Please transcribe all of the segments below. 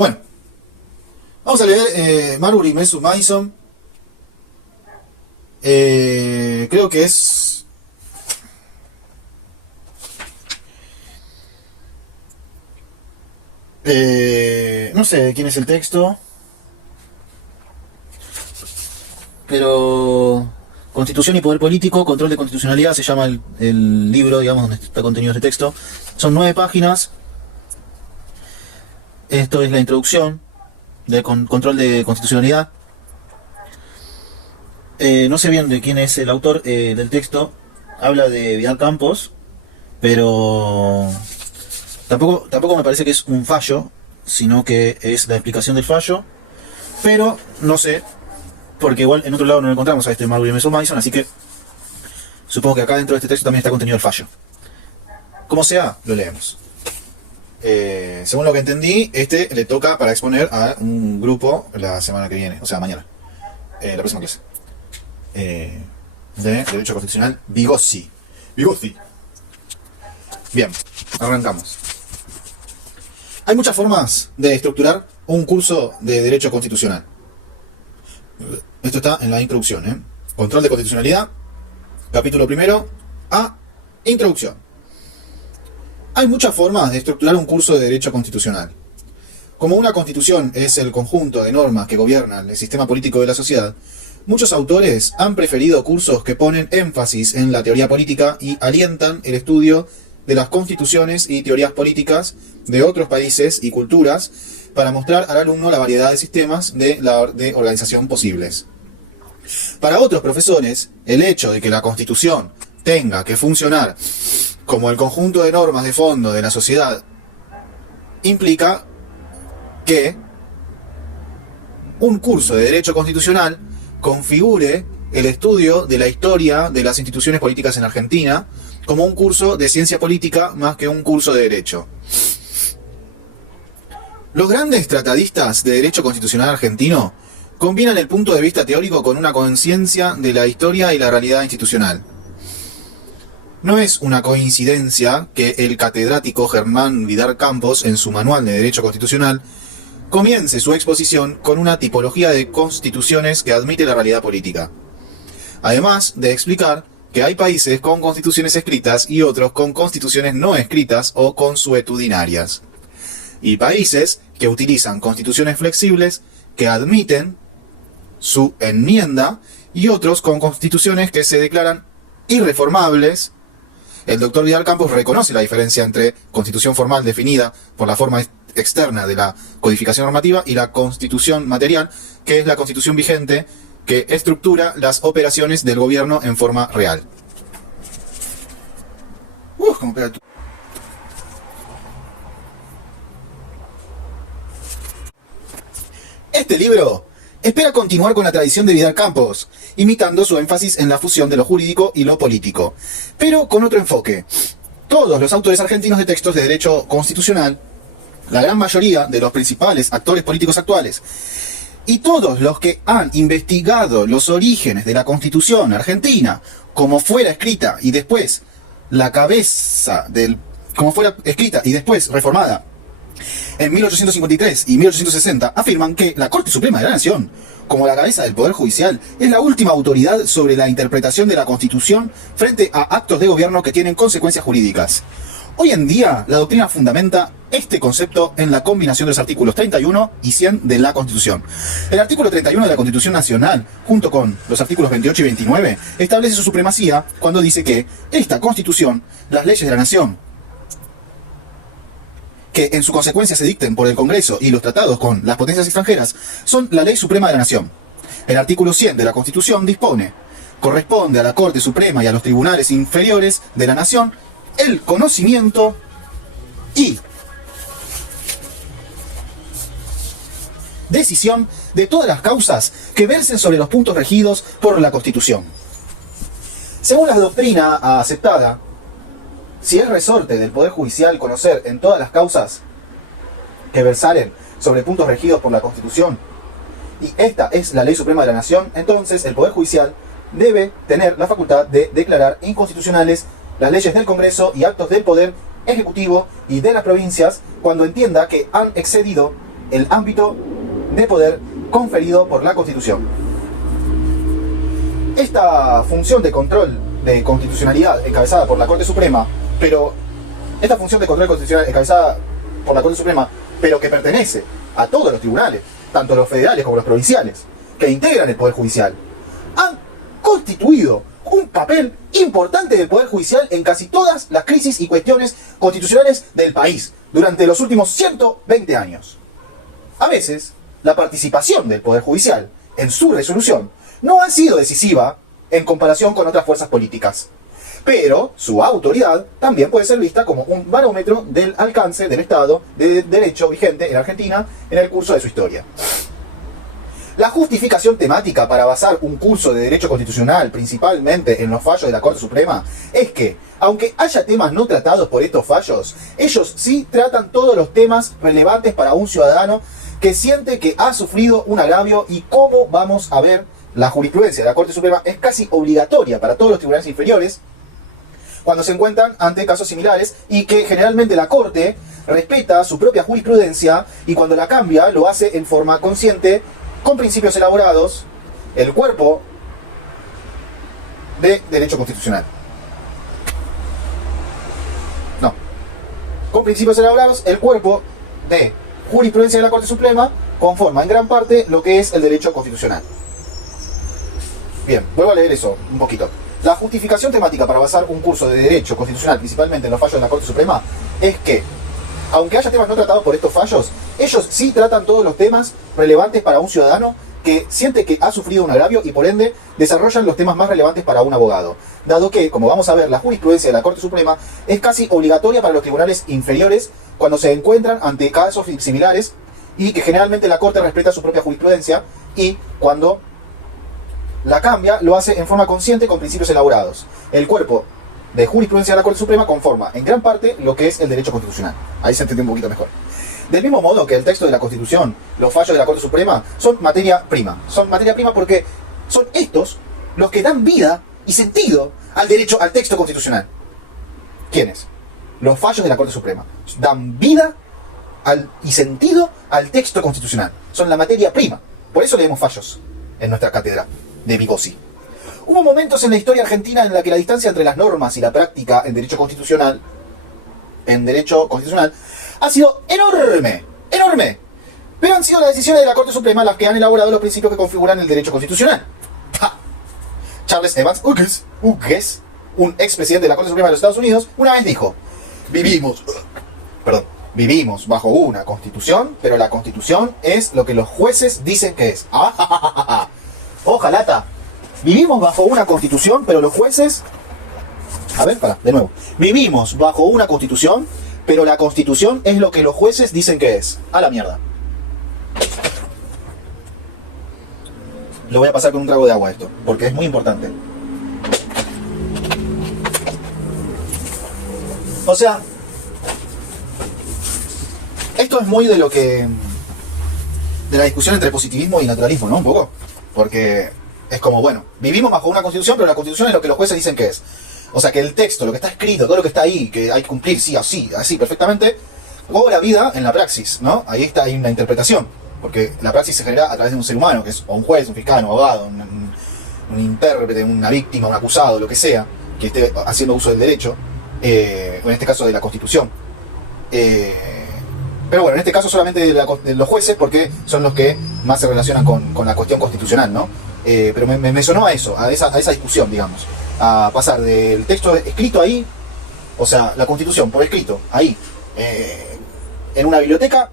Bueno, vamos a leer Marbury Mesu Mason. Creo que es... no sé quién es el texto, pero Constitución y Poder Político, Control de Constitucionalidad se llama el libro, digamos, donde está contenido este texto. Son 9 páginas. Esto es la introducción de Control de Constitucionalidad. No sé bien de quién es el autor del texto. Habla de Vidal Campos, pero tampoco me parece que es un fallo, sino que es la explicación del fallo. Pero no sé, porque igual en otro lado no lo encontramos a este Marbury Mesu Mason, así que supongo que acá dentro de este texto también está contenido el fallo. Como sea, lo leemos. Según lo que entendí, le toca para exponer a un grupo la semana que viene, o sea, mañana, la próxima clase. De Derecho Constitucional Vygotsky. Bien, arrancamos. Hay muchas formas de estructurar un curso de Derecho Constitucional. Esto está en la introducción, Control de Constitucionalidad, capítulo primero, A, Introducción. Hay muchas formas de estructurar un curso de Derecho Constitucional. Como una constitución es el conjunto de normas que gobiernan el sistema político de la sociedad, muchos autores han preferido cursos que ponen énfasis en la teoría política y alientan el estudio de las constituciones y teorías políticas de otros países y culturas para mostrar al alumno la variedad de sistemas de organización posibles. Para otros profesores, el hecho de que la Constitución tenga que funcionar como el conjunto de normas de fondo de la sociedad implica que un curso de Derecho Constitucional configure el estudio de la historia de las instituciones políticas en Argentina como un curso de ciencia política más que un curso de Derecho. Los grandes tratadistas de Derecho Constitucional argentino combinan el punto de vista teórico con una conciencia de la historia y la realidad institucional. No es una coincidencia que el catedrático Germán Vidal Campos, en su manual de Derecho Constitucional, comience su exposición con una tipología de constituciones que admite la realidad política. Además de explicar que hay países con constituciones escritas y otros con constituciones no escritas o consuetudinarias. Y países que utilizan constituciones flexibles que admiten su enmienda y otros con constituciones que se declaran irreformables. El doctor Vidal Campos reconoce la diferencia entre constitución formal definida por la forma externa de la codificación normativa y la constitución material, que es la constitución vigente que estructura las operaciones del gobierno en forma real. ¿Cómo pega tú? Este libro espera continuar con la tradición de Vidal Campos, imitando su énfasis en la fusión de lo jurídico y lo político, pero con otro enfoque. Todos los autores argentinos de textos de derecho constitucional, la gran mayoría de los principales actores políticos actuales, y todos los que han investigado los orígenes de la Constitución argentina, como fuera escrita y después como fuera escrita y después reformada en 1853 y 1860, afirman que la Corte Suprema de la Nación, como la cabeza del Poder Judicial, es la última autoridad sobre la interpretación de la Constitución frente a actos de gobierno que tienen consecuencias jurídicas. Hoy en día, la doctrina fundamenta este concepto en la combinación de los artículos 31 y 100 de la Constitución. El artículo 31 de la Constitución Nacional, junto con los artículos 28 y 29, establece su supremacía cuando dice que esta Constitución, las leyes de la Nación, que en su consecuencia se dicten por el Congreso y los tratados con las potencias extranjeras, son la ley suprema de la Nación. El artículo 100 de la Constitución dispone: corresponde a la Corte Suprema y a los tribunales inferiores de la Nación el conocimiento y decisión de todas las causas que versen sobre los puntos regidos por la Constitución. Según la doctrina aceptada, si es resorte del Poder Judicial conocer en todas las causas que versaren sobre puntos regidos por la Constitución, y esta es la ley suprema de la Nación, entonces el Poder Judicial debe tener la facultad de declarar inconstitucionales las leyes del Congreso y actos del Poder Ejecutivo y de las provincias cuando entienda que han excedido el ámbito de poder conferido por la Constitución. Esta función de control de constitucionalidad encabezada por la Corte Suprema, pero esta función de control constitucional encabezada por la Corte Suprema, pero que pertenece a todos los tribunales, tanto los federales como los provinciales, que integran el Poder Judicial, han constituido un papel importante del Poder Judicial en casi todas las crisis y cuestiones constitucionales del país durante los últimos 120 años. A veces, la participación del Poder Judicial en su resolución no ha sido decisiva en comparación con otras fuerzas políticas, pero su autoridad también puede ser vista como un barómetro del alcance del Estado de Derecho vigente en Argentina en el curso de su historia. La justificación temática para basar un curso de Derecho Constitucional principalmente en los fallos de la Corte Suprema es que, aunque haya temas no tratados por estos fallos, ellos sí tratan todos los temas relevantes para un ciudadano que siente que ha sufrido un agravio, y como vamos a ver, la jurisprudencia de la Corte Suprema es casi obligatoria para todos los tribunales inferiores cuando se encuentran ante casos similares, y que generalmente la Corte respeta su propia jurisprudencia y cuando la cambia lo hace en forma consciente, con principios elaborados, el cuerpo de Derecho Constitucional. No. Con principios elaborados, el cuerpo de jurisprudencia de la Corte Suprema conforma en gran parte lo que es el derecho constitucional. Bien, vuelvo a leer eso un poquito. La justificación temática para basar un curso de Derecho Constitucional, principalmente en los fallos de la Corte Suprema, es que, aunque haya temas no tratados por estos fallos, ellos sí tratan todos los temas relevantes para un ciudadano que siente que ha sufrido un agravio y por ende desarrollan los temas más relevantes para un abogado. Dado que, como vamos a ver, la jurisprudencia de la Corte Suprema es casi obligatoria para los tribunales inferiores cuando se encuentran ante casos similares, y que generalmente la Corte respeta su propia jurisprudencia, y cuando la cambia lo hace en forma consciente con principios elaborados. El cuerpo de jurisprudencia de la Corte Suprema conforma en gran parte lo que es el derecho constitucional. Ahí se entiende un poquito mejor. Del mismo modo que el texto de la Constitución, los fallos de la Corte Suprema son materia prima. Son materia prima porque son estos los que dan vida y sentido al derecho, al texto constitucional. ¿Quiénes? Los fallos de la Corte Suprema dan vida y sentido al texto constitucional. Son la materia prima. Por eso leemos fallos en nuestra cátedra de Vygotsky. Hubo momentos en la historia argentina en la que la distancia entre las normas y la práctica en derecho constitucional, ha sido enorme, enorme. Pero han sido las decisiones de la Corte Suprema las que han elaborado los principios que configuran el derecho constitucional. ¡Ja! Charles Evans Hughes, un expresidente de la Corte Suprema de los Estados Unidos, una vez dijo: vivimos bajo una constitución, pero la constitución es lo que los jueces dicen que es. Ojalá. Vivimos bajo una constitución, pero los jueces... de nuevo. Vivimos bajo una constitución, pero la constitución es lo que los jueces dicen que es. A la mierda. Lo voy a pasar con un trago de agua esto, porque es muy importante. O sea, esto es muy de lo que... de la discusión entre positivismo y naturalismo, ¿no? Un poco. Porque es como, bueno, vivimos bajo una constitución, pero la constitución es lo que los jueces dicen que es. O sea que el texto, lo que está escrito, todo lo que está ahí, que hay que cumplir sí o sí, así perfectamente, cobra vida en la praxis, ¿no? Ahí está, hay una interpretación. Porque la praxis se genera a través de un ser humano, que es o un juez, un fiscal, un abogado, un intérprete, una víctima, un acusado, lo que sea, que esté haciendo uso del derecho, o en este caso de la Constitución. Pero bueno, en este caso solamente de los jueces, porque son los que más se relacionan con la cuestión constitucional, ¿no? Pero me sonó a eso, a esa discusión, digamos. A pasar del texto escrito ahí, o sea, la Constitución por escrito, ahí, en una biblioteca,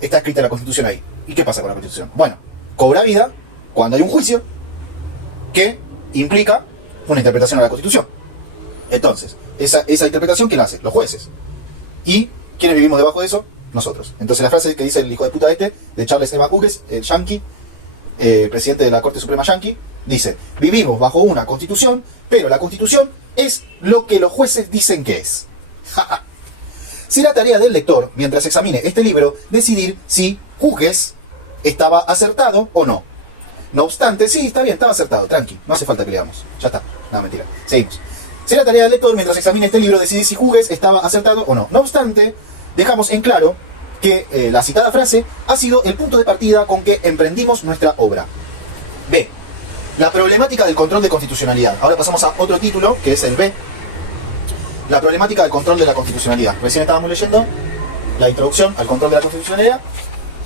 está escrita la Constitución ahí. ¿Y qué pasa con la Constitución? Bueno, cobra vida cuando hay un juicio que implica una interpretación a la Constitución. Entonces, esa interpretación, ¿quién la hace? Los jueces. ¿Y quiénes vivimos debajo de eso? Nosotros. Entonces la frase que dice el hijo de puta de Charles Evans Hughes, el yankee, presidente de la Corte Suprema yankee, dice: vivimos bajo una constitución, pero la constitución es lo que los jueces dicen que es. Será tarea del lector, mientras examine este libro, decidir si Hughes estaba acertado o no. No obstante, sí, está bien, estaba acertado, tranqui, no hace falta que leamos. Ya está, no, mentira, seguimos. Será tarea del lector, mientras examine este libro, decidir si Hughes estaba acertado o no. No obstante, dejamos en claro que la citada frase ha sido el punto de partida con que emprendimos nuestra obra. B. La problemática del control de constitucionalidad. Ahora pasamos a otro título, que es el B. La problemática del control de la constitucionalidad. Recién estábamos leyendo la introducción al control de la constitucionalidad.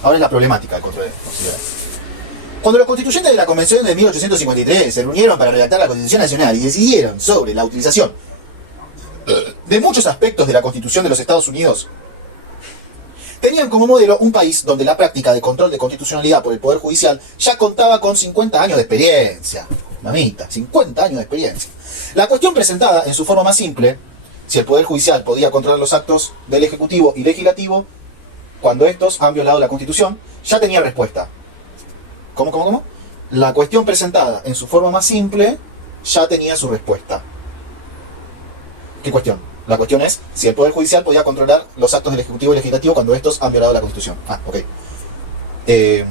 Ahora es la problemática del control de la constitucionalidad. Cuando los constituyentes de la Convención de 1853 se reunieron para redactar la Constitución Nacional y decidieron sobre la utilización de muchos aspectos de la Constitución de los Estados Unidos, tenían como modelo un país donde la práctica de control de constitucionalidad por el Poder Judicial ya contaba con 50 años de experiencia. Mamita, 50 años de experiencia. La cuestión presentada en su forma más simple, si el Poder Judicial podía controlar los actos del Ejecutivo y Legislativo cuando estos han violado la Constitución, ya tenía respuesta. ¿Cómo? La cuestión presentada en su forma más simple ya tenía su respuesta. ¿Qué cuestión? La cuestión es si el Poder Judicial podía controlar los actos del Ejecutivo y Legislativo cuando estos han violado la Constitución. Ok. Bien.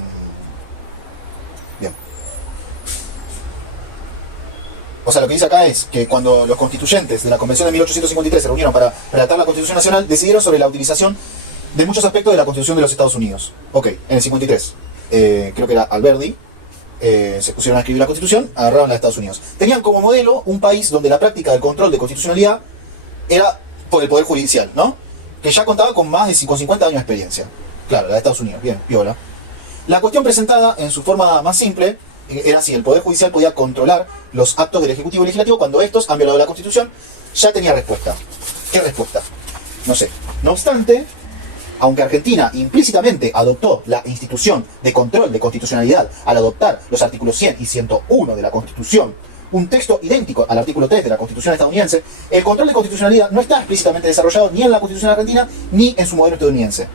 O sea, lo que dice acá es que cuando los constituyentes de la Convención de 1853 se reunieron para redactar la Constitución Nacional, decidieron sobre la utilización de muchos aspectos de la Constitución de los Estados Unidos. Ok, en el 53, creo que era Alberdi, se pusieron a escribir la Constitución, agarraron la de Estados Unidos. Tenían como modelo un país donde la práctica del control de constitucionalidad era por el Poder Judicial, ¿no? Que ya contaba con más de 50 años de experiencia. Claro, la de Estados Unidos, bien, piola. La cuestión presentada en su forma más simple era si el Poder Judicial podía controlar los actos del Ejecutivo y Legislativo cuando estos han violado la Constitución. Ya tenía respuesta. ¿Qué respuesta? No sé. No obstante, aunque Argentina implícitamente adoptó la institución de control de constitucionalidad al adoptar los artículos 100 y 101 de la Constitución, un texto idéntico al artículo 3 de la Constitución estadounidense, el control de constitucionalidad no está explícitamente desarrollado ni en la Constitución argentina ni en su modelo estadounidense.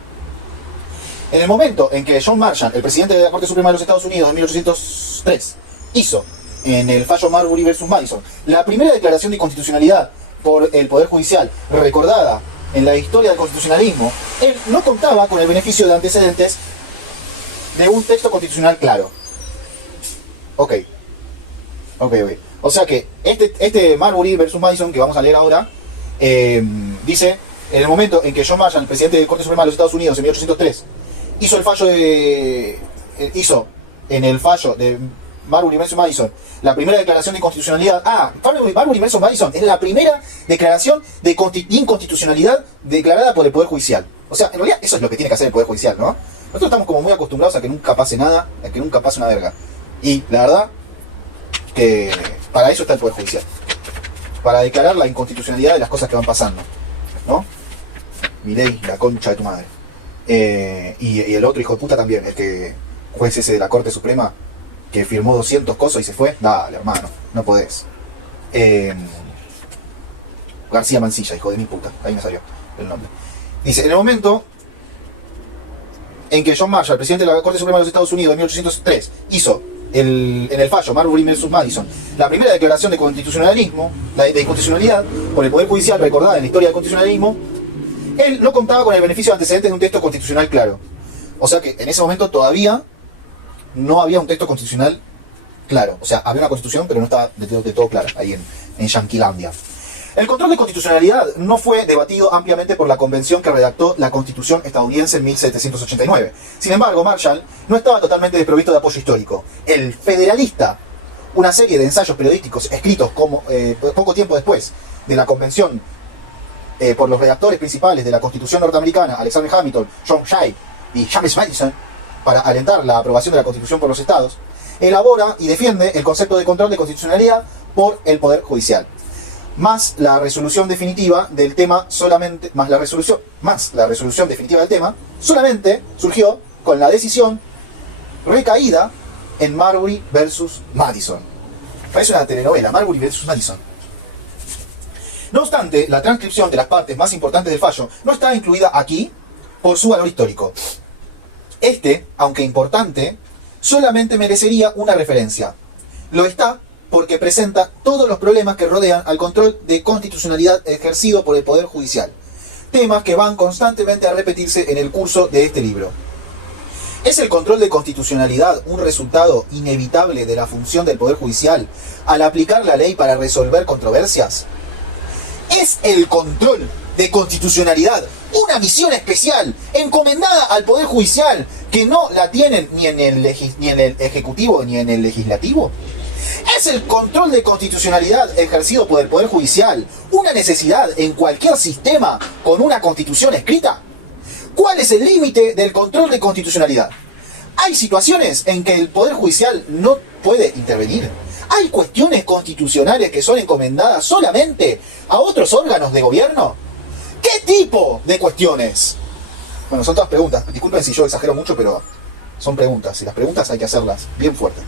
En el momento en que John Marshall, el presidente de la Corte Suprema de los Estados Unidos en 1803, hizo en el fallo Marbury versus Madison la primera declaración de constitucionalidad por el Poder Judicial recordada en la historia del constitucionalismo, él no contaba con el beneficio de antecedentes de un texto constitucional claro. Ok. O sea que este Marbury versus Madison que vamos a leer ahora, dice, en el momento en que John Marshall, el presidente de la Corte Suprema de los Estados Unidos en 1803, hizo en el fallo de Marbury versus Madison la primera declaración de inconstitucionalidad. Marbury versus Madison es la primera declaración de inconstitucionalidad declarada por el Poder Judicial. O sea, en realidad eso es lo que tiene que hacer el Poder Judicial, ¿no? Nosotros estamos como muy acostumbrados a que nunca pase nada, a que nunca pase una verga. Y la verdad que para eso está el Poder Judicial. Para declarar la inconstitucionalidad de las cosas que van pasando, ¿no? Milei, la concha de tu madre. Y el otro hijo de puta también, el que juez ese de la Corte Suprema, que firmó 200 cosas y se fue. Dale, hermano, no podés. García Mancilla, hijo de mi puta. Ahí me salió el nombre. Dice, en el momento en que John Marshall, presidente de la Corte Suprema de los Estados Unidos en 1803, hizo en el fallo Marbury versus Madison la primera declaración de constitucionalismo, de inconstitucionalidad por el Poder Judicial recordada en la historia del constitucionalismo, él no contaba con el beneficio de antecedentes de un texto constitucional claro. O sea que en ese momento todavía no había un texto constitucional claro. O sea, había una constitución, pero no estaba de todo clara ahí en Yanquilandia. El control de constitucionalidad no fue debatido ampliamente por la convención que redactó la Constitución estadounidense en 1789. Sin embargo, Marshall no estaba totalmente desprovisto de apoyo histórico. El Federalista, una serie de ensayos periodísticos escritos poco tiempo después de la convención por los redactores principales de la Constitución norteamericana, Alexander Hamilton, John Jay y James Madison, para alentar la aprobación de la Constitución por los estados, elabora y defiende el concepto de control de constitucionalidad por el Poder Judicial. Más la resolución definitiva del tema solamente, más la resolución definitiva del tema solamente surgió con la decisión recaída en Marbury versus Madison. Parece una telenovela, Marbury versus Madison. No obstante, la transcripción de las partes más importantes del fallo no está incluida aquí por su valor histórico. Aunque importante, solamente merecería una referencia. Lo está porque presenta todos los problemas que rodean al control de constitucionalidad ejercido por el Poder Judicial, temas que van constantemente a repetirse en el curso de este libro. ¿Es el control de constitucionalidad un resultado inevitable de la función del Poder Judicial al aplicar la ley para resolver controversias? es el control de constitucionalidad, una misión especial encomendada al Poder Judicial que no la tienen ni en el Ejecutivo ni en el Legislativo. ¿Es el control de constitucionalidad ejercido por el Poder Judicial una necesidad en cualquier sistema con una constitución escrita? ¿Cuál es el límite del control de constitucionalidad? Hay situaciones en que el Poder Judicial no puede intervenir. Hay cuestiones constitucionales que son encomendadas solamente a otros órganos de gobierno. ¿Qué tipo de cuestiones? Bueno, son todas preguntas. Disculpen si yo exagero mucho, pero son preguntas. Y las preguntas hay que hacerlas bien fuertes.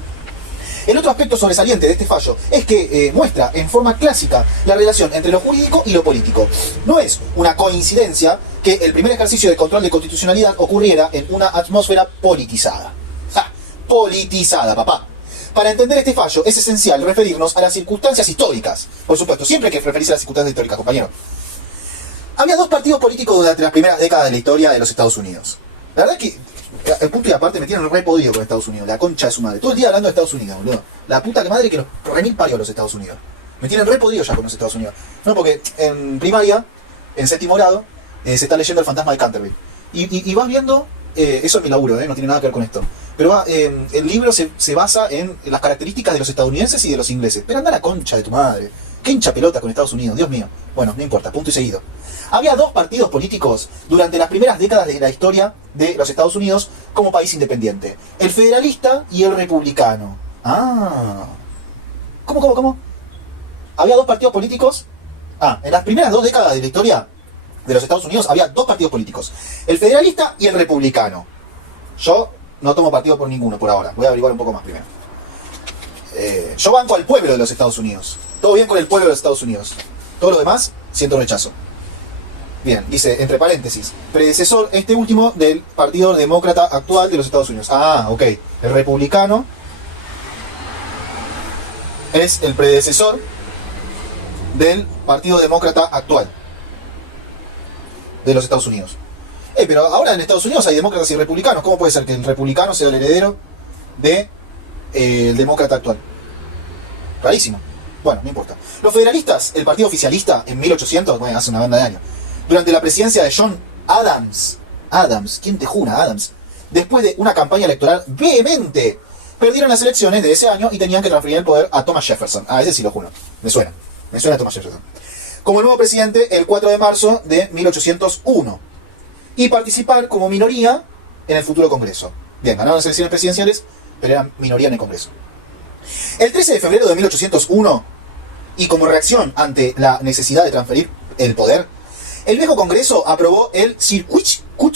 El otro aspecto sobresaliente de este fallo es que muestra en forma clásica la relación entre lo jurídico y lo político. No es una coincidencia que el primer ejercicio de control de constitucionalidad ocurriera en una atmósfera politizada. ¡Ja! Politizada, papá. Para entender este fallo es esencial referirnos a las circunstancias históricas. Por supuesto, siempre hay que referirse a las circunstancias históricas, compañero. Había dos partidos políticos durante las primeras décadas de la historia de los Estados Unidos. La verdad es que, el punto y aparte, me tienen re podrido con Estados Unidos. La concha de su madre. Todo el día hablando de Estados Unidos, boludo. La puta que madre que los remil parió a los Estados Unidos. Me tienen re podrido ya con los Estados Unidos. No, porque en primaria, en séptimo grado, se está leyendo El fantasma de Canterbury. Y vas viendo, eso es mi laburo, no tiene nada que ver con esto. Pero el libro se basa en las características de los estadounidenses y de los ingleses. Pero anda la concha de tu madre. ¿Qué hincha pelota con Estados Unidos? Dios mío. Bueno, no importa, punto y seguido. Había dos partidos políticos durante las primeras décadas de la historia de los Estados Unidos como país independiente. El federalista y el republicano. Ah. ¿Cómo? Había dos partidos políticos. En las primeras dos décadas de la historia de los Estados Unidos había dos partidos políticos. El federalista y el republicano. Yo no tomo partido por ninguno por ahora. Voy a averiguar un poco más primero. Yo banco al pueblo de los Estados Unidos. Todo bien con el pueblo de los Estados Unidos. Todo lo demás, siento rechazo. Bien, dice, entre paréntesis, predecesor este último del Partido Demócrata actual de los Estados Unidos. Ok. El republicano es el predecesor del Partido Demócrata actual de los Estados Unidos. Pero ahora en Estados Unidos hay demócratas y republicanos. ¿Cómo puede ser que el republicano sea el heredero de el demócrata actual? Rarísimo. Bueno, no importa. Los federalistas, el partido oficialista, en 1800, bueno, hace una banda de años, durante la presidencia de John Adams, ¿quién te jura Adams? Después de una campaña electoral vehemente, perdieron las elecciones de ese año y tenían que transferir el poder a Thomas Jefferson. Ese sí lo juro. Me suena a Thomas Jefferson. Como nuevo presidente el 4 de marzo de 1801. Y participar como minoría en el futuro Congreso. Bien, ganaron las elecciones presidenciales, pero eran minoría en el Congreso. El 13 de febrero de 1801, y como reacción ante la necesidad de transferir el poder, el viejo Congreso aprobó el Circuit Court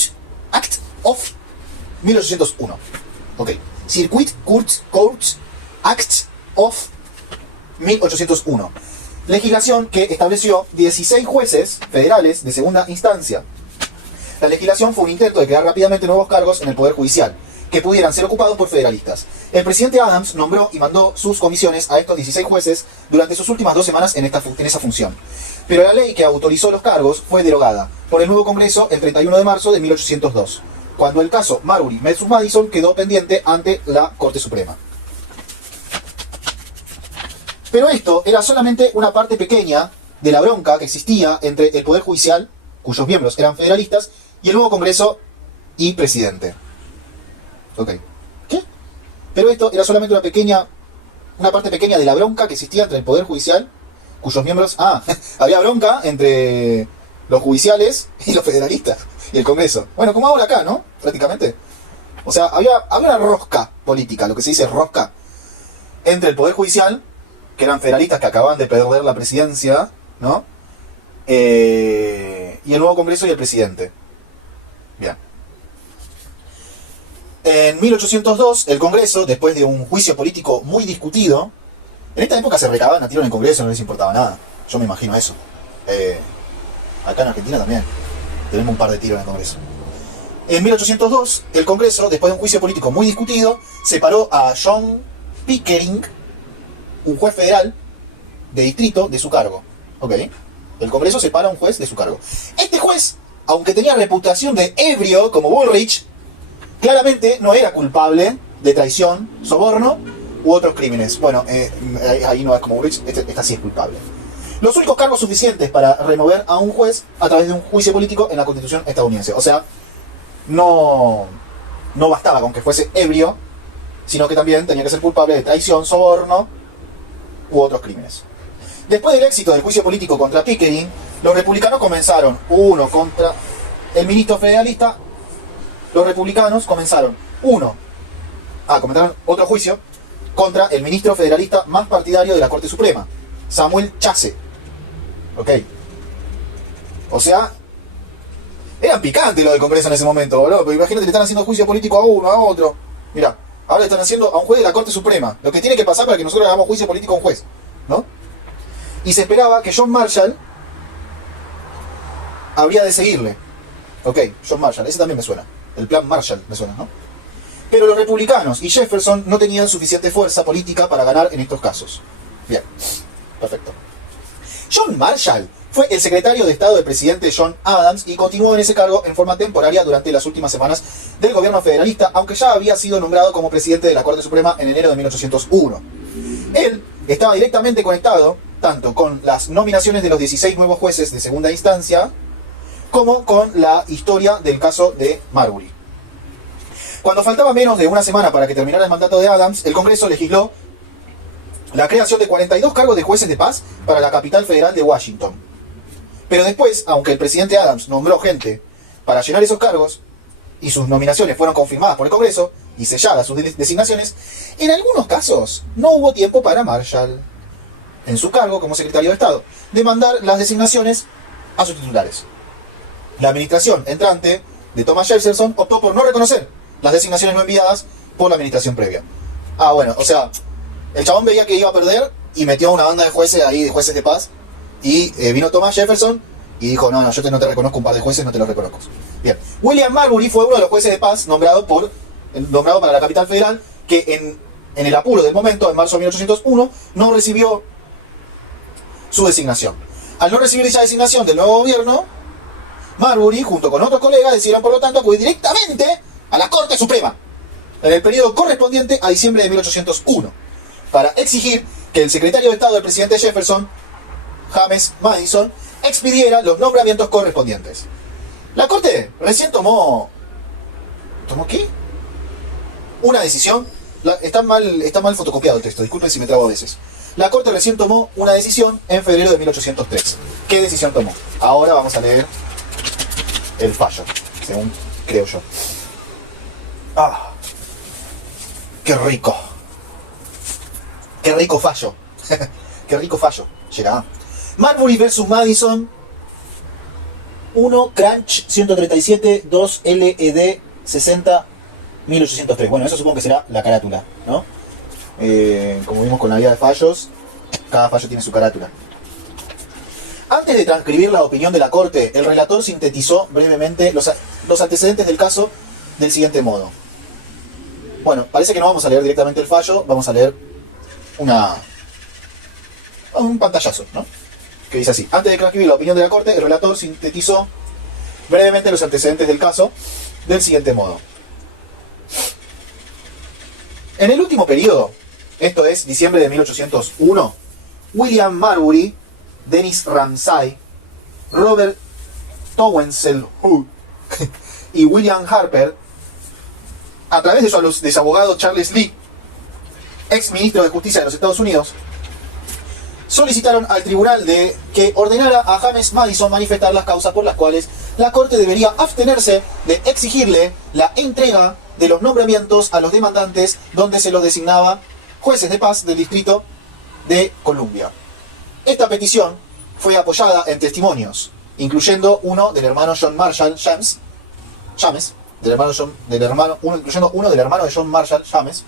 Act of 1801. Circuit Court Act of 1801. Legislación que estableció 16 jueces federales de segunda instancia. La legislación fue un intento de crear rápidamente nuevos cargos en el Poder Judicial, que pudieran ser ocupados por federalistas. El presidente Adams nombró y mandó sus comisiones a estos 16 jueces durante sus últimas 2 semanas en esa función. Pero la ley que autorizó los cargos fue derogada por el nuevo Congreso el 31 de marzo de 1802, cuando el caso Marbury vs. Madison quedó pendiente ante la Corte Suprema. Pero esto era solamente una parte pequeña de la bronca que existía entre el Poder Judicial, cuyos miembros eran federalistas, y el nuevo Congreso y presidente. ¿Qué? Pero esto era solamente una parte pequeña de la bronca que existía entre el Poder Judicial, cuyos miembros... había bronca entre los judiciales y los federalistas, y el Congreso. Bueno, como ahora acá, ¿no? Prácticamente. O sea, había una rosca política, lo que se dice rosca, entre el Poder Judicial, que eran federalistas que acababan de perder la presidencia, ¿no? Y el nuevo Congreso y el presidente. Bien. En 1802, el Congreso, después de un juicio político muy discutido, en esta época se recababan a tiro en el Congreso, no les importaba nada. Yo me imagino eso. Acá en Argentina también tenemos un par de tiros en el Congreso. En 1802, el Congreso, después de un juicio político muy discutido, separó a John Pickering, un juez federal de distrito, de su cargo. El Congreso separa a un juez de su cargo. Este juez, aunque tenía reputación de ebrio como Bullrich, claramente no era culpable de traición, soborno u otros crímenes. Bueno, ahí no es como Bullrich, esta sí es culpable. los únicos cargos suficientes para remover a un juez a través de un juicio político en la Constitución estadounidense. O sea, no bastaba con que fuese ebrio, sino que también tenía que ser culpable de traición, soborno u otros crímenes. Después del éxito del juicio político contra Pickering, los republicanos comenzaron uno contra el ministro federalista. Los republicanos comenzaron otro juicio contra el ministro federalista más partidario de la Corte Suprema, Samuel Chase. Ok. O sea, eran picantes los del Congreso en ese momento, boludo. Pero imagínate, le están haciendo juicio político a uno, a otro. Mirá, ahora le están haciendo a un juez de la Corte Suprema. Lo que tiene que pasar para que nosotros hagamos juicio político a un juez, ¿no? Y se esperaba que John Marshall habría de seguirle. Ok, John Marshall, ese también me suena. El plan Marshall me suena, ¿no? Pero los republicanos y Jefferson no tenían suficiente fuerza política para ganar en estos casos. Bien, perfecto. John Marshall fue el secretario de Estado del presidente John Adams y continuó en ese cargo en forma temporaria durante las últimas semanas del gobierno federalista, aunque ya había sido nombrado como presidente de la Corte Suprema en enero de 1801. Él estaba directamente conectado tanto con las nominaciones de los 16 nuevos jueces de segunda instancia como con la historia del caso de Marbury. Cuando faltaba menos de una semana para que terminara el mandato de Adams, el Congreso legisló la creación de 42 cargos de jueces de paz para la capital federal de Washington. Pero después, aunque el presidente Adams nombró gente para llenar esos cargos y sus nominaciones fueron confirmadas por el Congreso y selladas sus designaciones, en algunos casos no hubo tiempo para Marshall, en su cargo como secretario de Estado, de mandar las designaciones a sus titulares. La administración entrante de Thomas Jefferson optó por no reconocer las designaciones no enviadas por la administración previa. Bueno, o sea, el chabón veía que iba a perder y metió una banda de jueces ahí, de jueces de paz, y vino Thomas Jefferson y dijo, no, yo no te reconozco un par de jueces, no te los reconozco. Bien, William Marbury fue uno de los jueces de paz nombrado para la capital federal, que en el apuro del momento, en marzo de 1801, no recibió su designación. Al no recibir dicha designación del nuevo gobierno, Marbury, junto con otros colegas, decidieron por lo tanto acudir directamente a la Corte Suprema, en el periodo correspondiente a diciembre de 1801, para exigir que el secretario de Estado del presidente Jefferson, James Madison, expidiera los nombramientos correspondientes. La Corte recién tomó qué? Una decisión. Está mal fotocopiado el texto, disculpen si me trabo a veces. La Corte recién tomó una decisión en febrero de 1803. ¿Qué decisión tomó? Ahora vamos a leer el fallo, según creo yo. ¡Qué rico! ¡Qué rico fallo! ¡Qué rico fallo! Llega. Marbury vs. Madison 1 Crunch 137 2 LED 60 1803. Bueno, eso supongo que será la carátula, ¿no? Como vimos con la guía de fallos, cada fallo tiene su carátula. Antes de transcribir la opinión de la Corte, el relator sintetizó brevemente los antecedentes del caso del siguiente modo. Bueno, parece que no vamos a leer directamente el fallo, vamos a leer un pantallazo, ¿no? Que dice así: antes de transcribir la opinión de la Corte, el relator sintetizó brevemente los antecedentes del caso del siguiente modo. En el último periodo, esto es diciembre de 1801, William Marbury, Dennis Ramsay, Robert Townsend y William Harper, a través de su abogado Charles Lee, ex ministro de Justicia de los Estados Unidos, solicitaron al tribunal que ordenara a James Madison manifestar las causas por las cuales la Corte debería abstenerse de exigirle la entrega de los nombramientos a los demandantes donde se los designaba jueces de paz del Distrito de Columbia. Esta petición fue apoyada en testimonios, incluyendo uno del hermano John Marshall James, incluyendo uno del hermano de John Marshall James,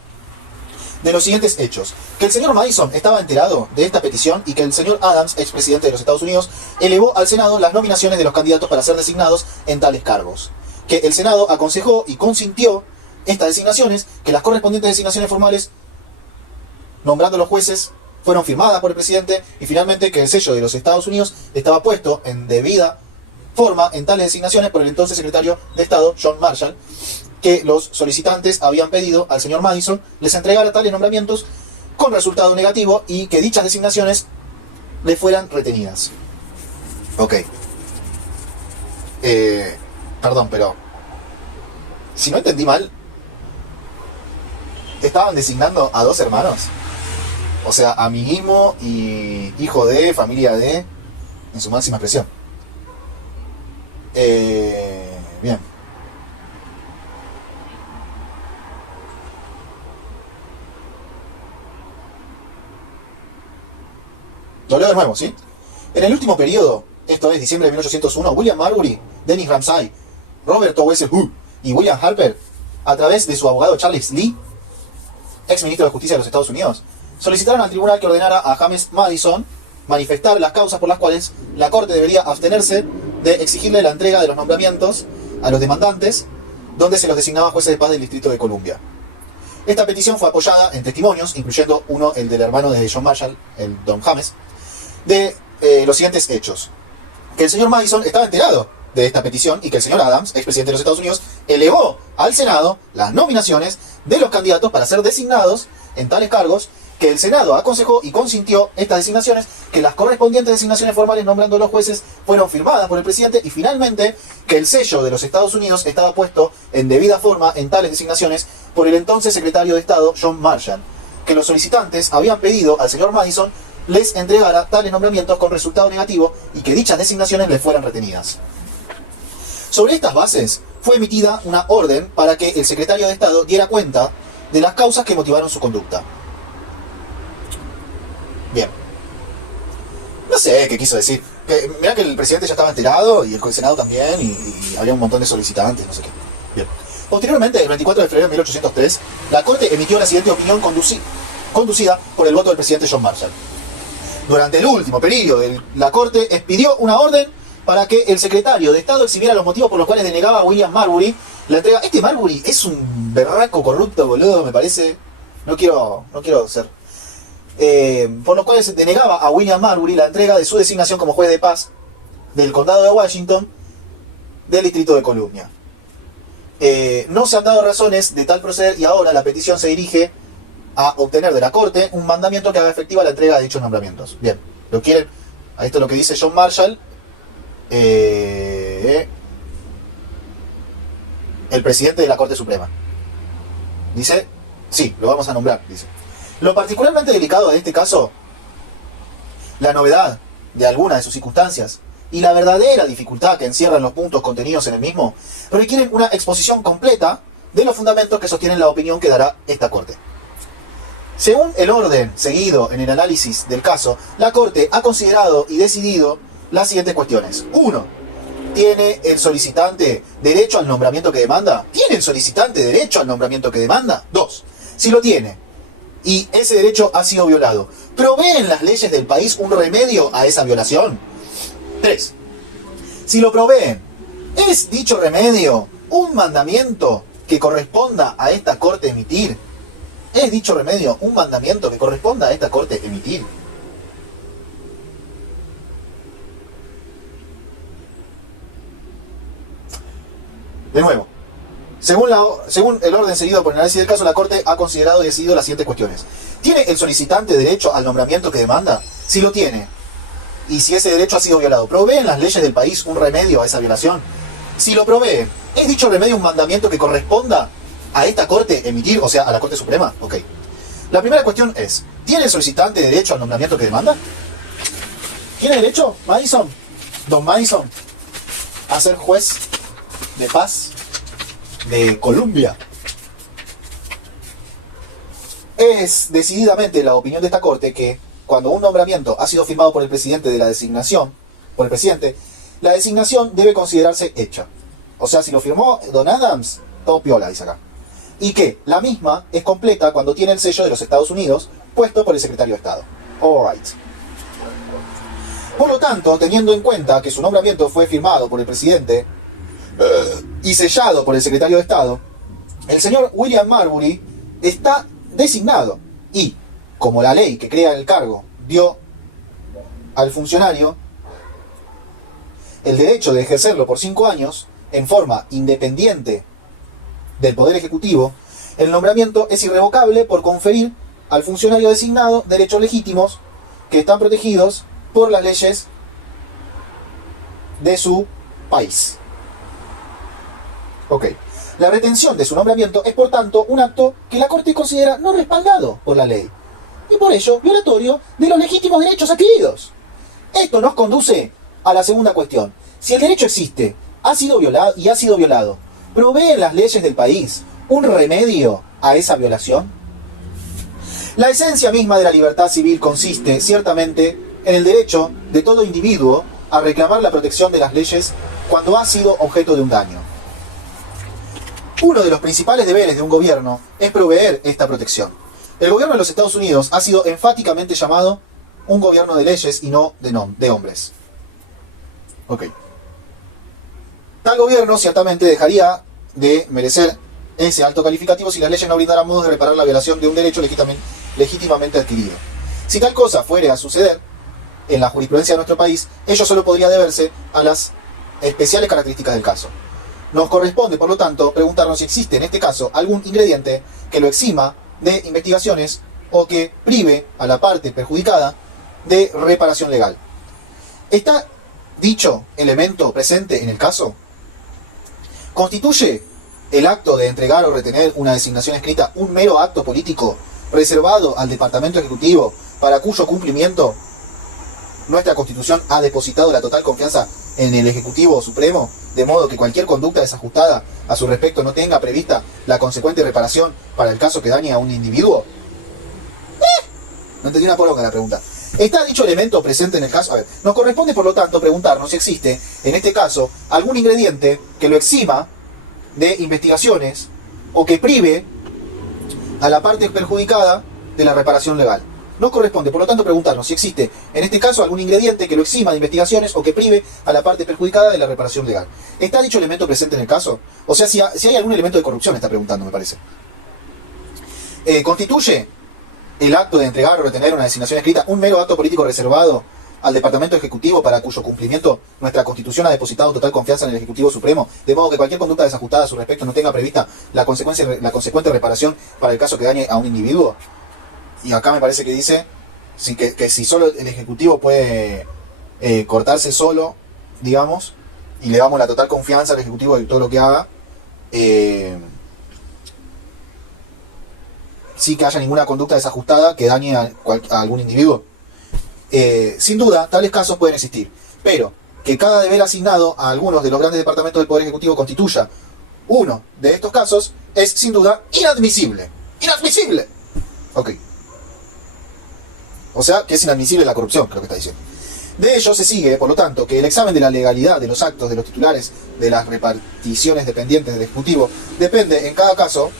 de los siguientes hechos: que el señor Madison estaba enterado de esta petición y que el señor Adams, expresidente de los Estados Unidos, elevó al Senado las nominaciones de los candidatos para ser designados en tales cargos, que el Senado aconsejó y consintió estas designaciones, que las correspondientes designaciones formales nombrando los jueces fueron firmadas por el presidente, y finalmente que el sello de los Estados Unidos estaba puesto en debida forma en tales designaciones por el entonces secretario de Estado, John Marshall, que los solicitantes habían pedido al señor Madison les entregara tales nombramientos con resultado negativo y que dichas designaciones le fueran retenidas. Ok. Perdón, pero si no entendí mal, estaban designando a dos hermanos. O sea, amiguismo y hijo de, familia de, en su máxima expresión. Bien. Lo leo de nuevo, ¿sí? En el último periodo, esto es diciembre de 1801, William Marbury, Dennis Ramsay, Robert Owensel y William Harper, a través de su abogado Charles Lee, ex ministro de Justicia de los Estados Unidos, solicitaron al tribunal que ordenara a James Madison manifestar las causas por las cuales la Corte debería abstenerse de exigirle la entrega de los nombramientos a los demandantes, donde se los designaba jueces de paz del Distrito de Columbia. Esta petición fue apoyada en testimonios, incluyendo uno, el del hermano de John Marshall, el Don James, de los siguientes hechos. Que el señor Madison estaba enterado de esta petición y que el señor Adams, expresidente de los Estados Unidos, elevó al Senado las nominaciones de los candidatos para ser designados en tales cargos, que el Senado aconsejó y consintió estas designaciones, que las correspondientes designaciones formales nombrando a los jueces fueron firmadas por el presidente y finalmente que el sello de los Estados Unidos estaba puesto en debida forma en tales designaciones por el entonces secretario de Estado John Marshall, que los solicitantes habían pedido al señor Madison les entregara tales nombramientos con resultado negativo y que dichas designaciones les fueran retenidas. Sobre estas bases fue emitida una orden para que el secretario de Estado diera cuenta de las causas que motivaron su conducta. Bien. No sé qué quiso decir. Mirá que el presidente ya estaba enterado y el Senado también y había un montón de solicitantes, no sé qué. Bien. Posteriormente, el 24 de febrero de 1803, la Corte emitió la siguiente opinión conducida por el voto del presidente John Marshall. Durante el último periodo, la Corte expidió una orden para que el secretario de Estado exhibiera los motivos por los cuales denegaba a William Marbury la entrega. Este Marbury es un berraco corrupto, boludo, me parece. No quiero ser. Por los cuales denegaba a William Marbury la entrega de su designación como juez de paz del condado de Washington del Distrito de Columbia. No se han dado razones de tal proceder y ahora la petición se dirige a obtener de la Corte un mandamiento que haga efectiva la entrega de dichos nombramientos. Bien, lo quieren. A esto es lo que dice John Marshall, el presidente de la Corte Suprema. Dice, sí, lo vamos a nombrar, dice. Lo particularmente delicado de este caso, la novedad de algunas de sus circunstancias y la verdadera dificultad que encierran los puntos contenidos en el mismo, requieren una exposición completa de los fundamentos que sostienen la opinión que dará esta Corte. Según el orden seguido en el análisis del caso, la Corte ha considerado y decidido las siguientes cuestiones. 1. ¿Tiene el solicitante derecho al nombramiento que demanda? ¿Tiene el solicitante derecho al nombramiento que demanda? 2. Si lo tiene y ese derecho ha sido violado, ¿proveen las leyes del país un remedio a esa violación? 3. Si lo proveen, ¿es dicho remedio un mandamiento que corresponda a esta Corte emitir? ¿Es dicho remedio un mandamiento que corresponda a esta Corte emitir? De nuevo, según el orden seguido por el análisis del caso, la Corte ha considerado y decidido las siguientes cuestiones. ¿Tiene el solicitante derecho al nombramiento que demanda? Si lo tiene, y si ese derecho ha sido violado, ¿proveen las leyes del país un remedio a esa violación? Si lo proveen, ¿es dicho remedio un mandamiento que corresponda a esta Corte emitir, o sea, a la Corte Suprema? Ok. La primera cuestión es, ¿tiene el solicitante derecho al nombramiento que demanda? ¿Tiene derecho, Madison, Don Madison, a ser juez de paz de Columbia? Es decididamente la opinión de esta Corte que cuando un nombramiento ha sido firmado por el presidente de la designación, por el presidente, la designación debe considerarse hecha. O sea, si lo firmó Don Adams, todo piola, dice acá. Y que la misma es completa cuando tiene el sello de los Estados Unidos puesto por el secretario de Estado. Alright. Por lo tanto, teniendo en cuenta que su nombramiento fue firmado por el presidente y sellado por el secretario de Estado, el señor William Marbury está designado y, como la ley que crea el cargo dio al funcionario el derecho de ejercerlo por 5 años en forma independiente del Poder Ejecutivo, el nombramiento es irrevocable por conferir al funcionario designado derechos legítimos que están protegidos por las leyes de su país. Ok. La retención de su nombramiento es, por tanto, un acto que la Corte considera no respaldado por la ley y por ello violatorio de los legítimos derechos adquiridos. Esto nos conduce a la segunda cuestión. Si el derecho existe, ha sido violado, ¿proveen las leyes del país un remedio a esa violación? La esencia misma de la libertad civil consiste, ciertamente, en el derecho de todo individuo a reclamar la protección de las leyes cuando ha sido objeto de un daño. Uno de los principales deberes de un gobierno es proveer esta protección. El gobierno de los Estados Unidos ha sido enfáticamente llamado un gobierno de leyes y no de hombres. Ok. Tal gobierno ciertamente dejaría de merecer ese alto calificativo si las leyes no brindaran modos de reparar la violación de un derecho legítimamente adquirido. Si tal cosa fuere a suceder en la jurisprudencia de nuestro país, ello solo podría deberse a las especiales características del caso. Nos corresponde, por lo tanto, preguntarnos si existe en este caso algún ingrediente que lo exima de investigaciones o que prive a la parte perjudicada de reparación legal. ¿Está dicho elemento presente en el caso? ¿Constituye el acto de entregar o retener una designación escrita un mero acto político reservado al Departamento Ejecutivo para cuyo cumplimiento nuestra Constitución ha depositado la total confianza en el Ejecutivo Supremo, de modo que cualquier conducta desajustada a su respecto no tenga prevista la consecuente reparación para el caso que dañe a un individuo? No entendí una poronga la pregunta. ¿Está dicho elemento presente en el caso? A ver, nos corresponde por lo tanto preguntarnos si existe, en este caso, algún ingrediente que lo exima de investigaciones o que prive a la parte perjudicada de la reparación legal. Nos corresponde, por lo tanto, preguntarnos si existe, en este caso, algún ingrediente que lo exima de investigaciones o que prive a la parte perjudicada de la reparación legal. ¿Está dicho elemento presente en el caso? O sea, si hay algún elemento de corrupción, está preguntando, me parece. ¿Constituye el acto de entregar o retener una designación escrita un mero acto político reservado al Departamento Ejecutivo para cuyo cumplimiento nuestra Constitución ha depositado total confianza en el Ejecutivo Supremo, de modo que cualquier conducta desajustada a su respecto no tenga prevista la consecuente reparación para el caso que dañe a un individuo? Y acá me parece que dice que si solo el Ejecutivo puede cortarse solo, digamos, y le damos la total confianza al Ejecutivo de todo lo que haga, sin que haya ninguna conducta desajustada que dañe a algún individuo. Sin duda, tales casos pueden existir, pero que cada deber asignado a algunos de los grandes departamentos del Poder Ejecutivo constituya uno de estos casos es sin duda inadmisible. ¡Inadmisible! Ok. O sea, que es inadmisible la corrupción, creo que está diciendo. De ello se sigue, por lo tanto, que el examen de la legalidad de los actos de los titulares de las reparticiones dependientes del Ejecutivo depende, en cada caso,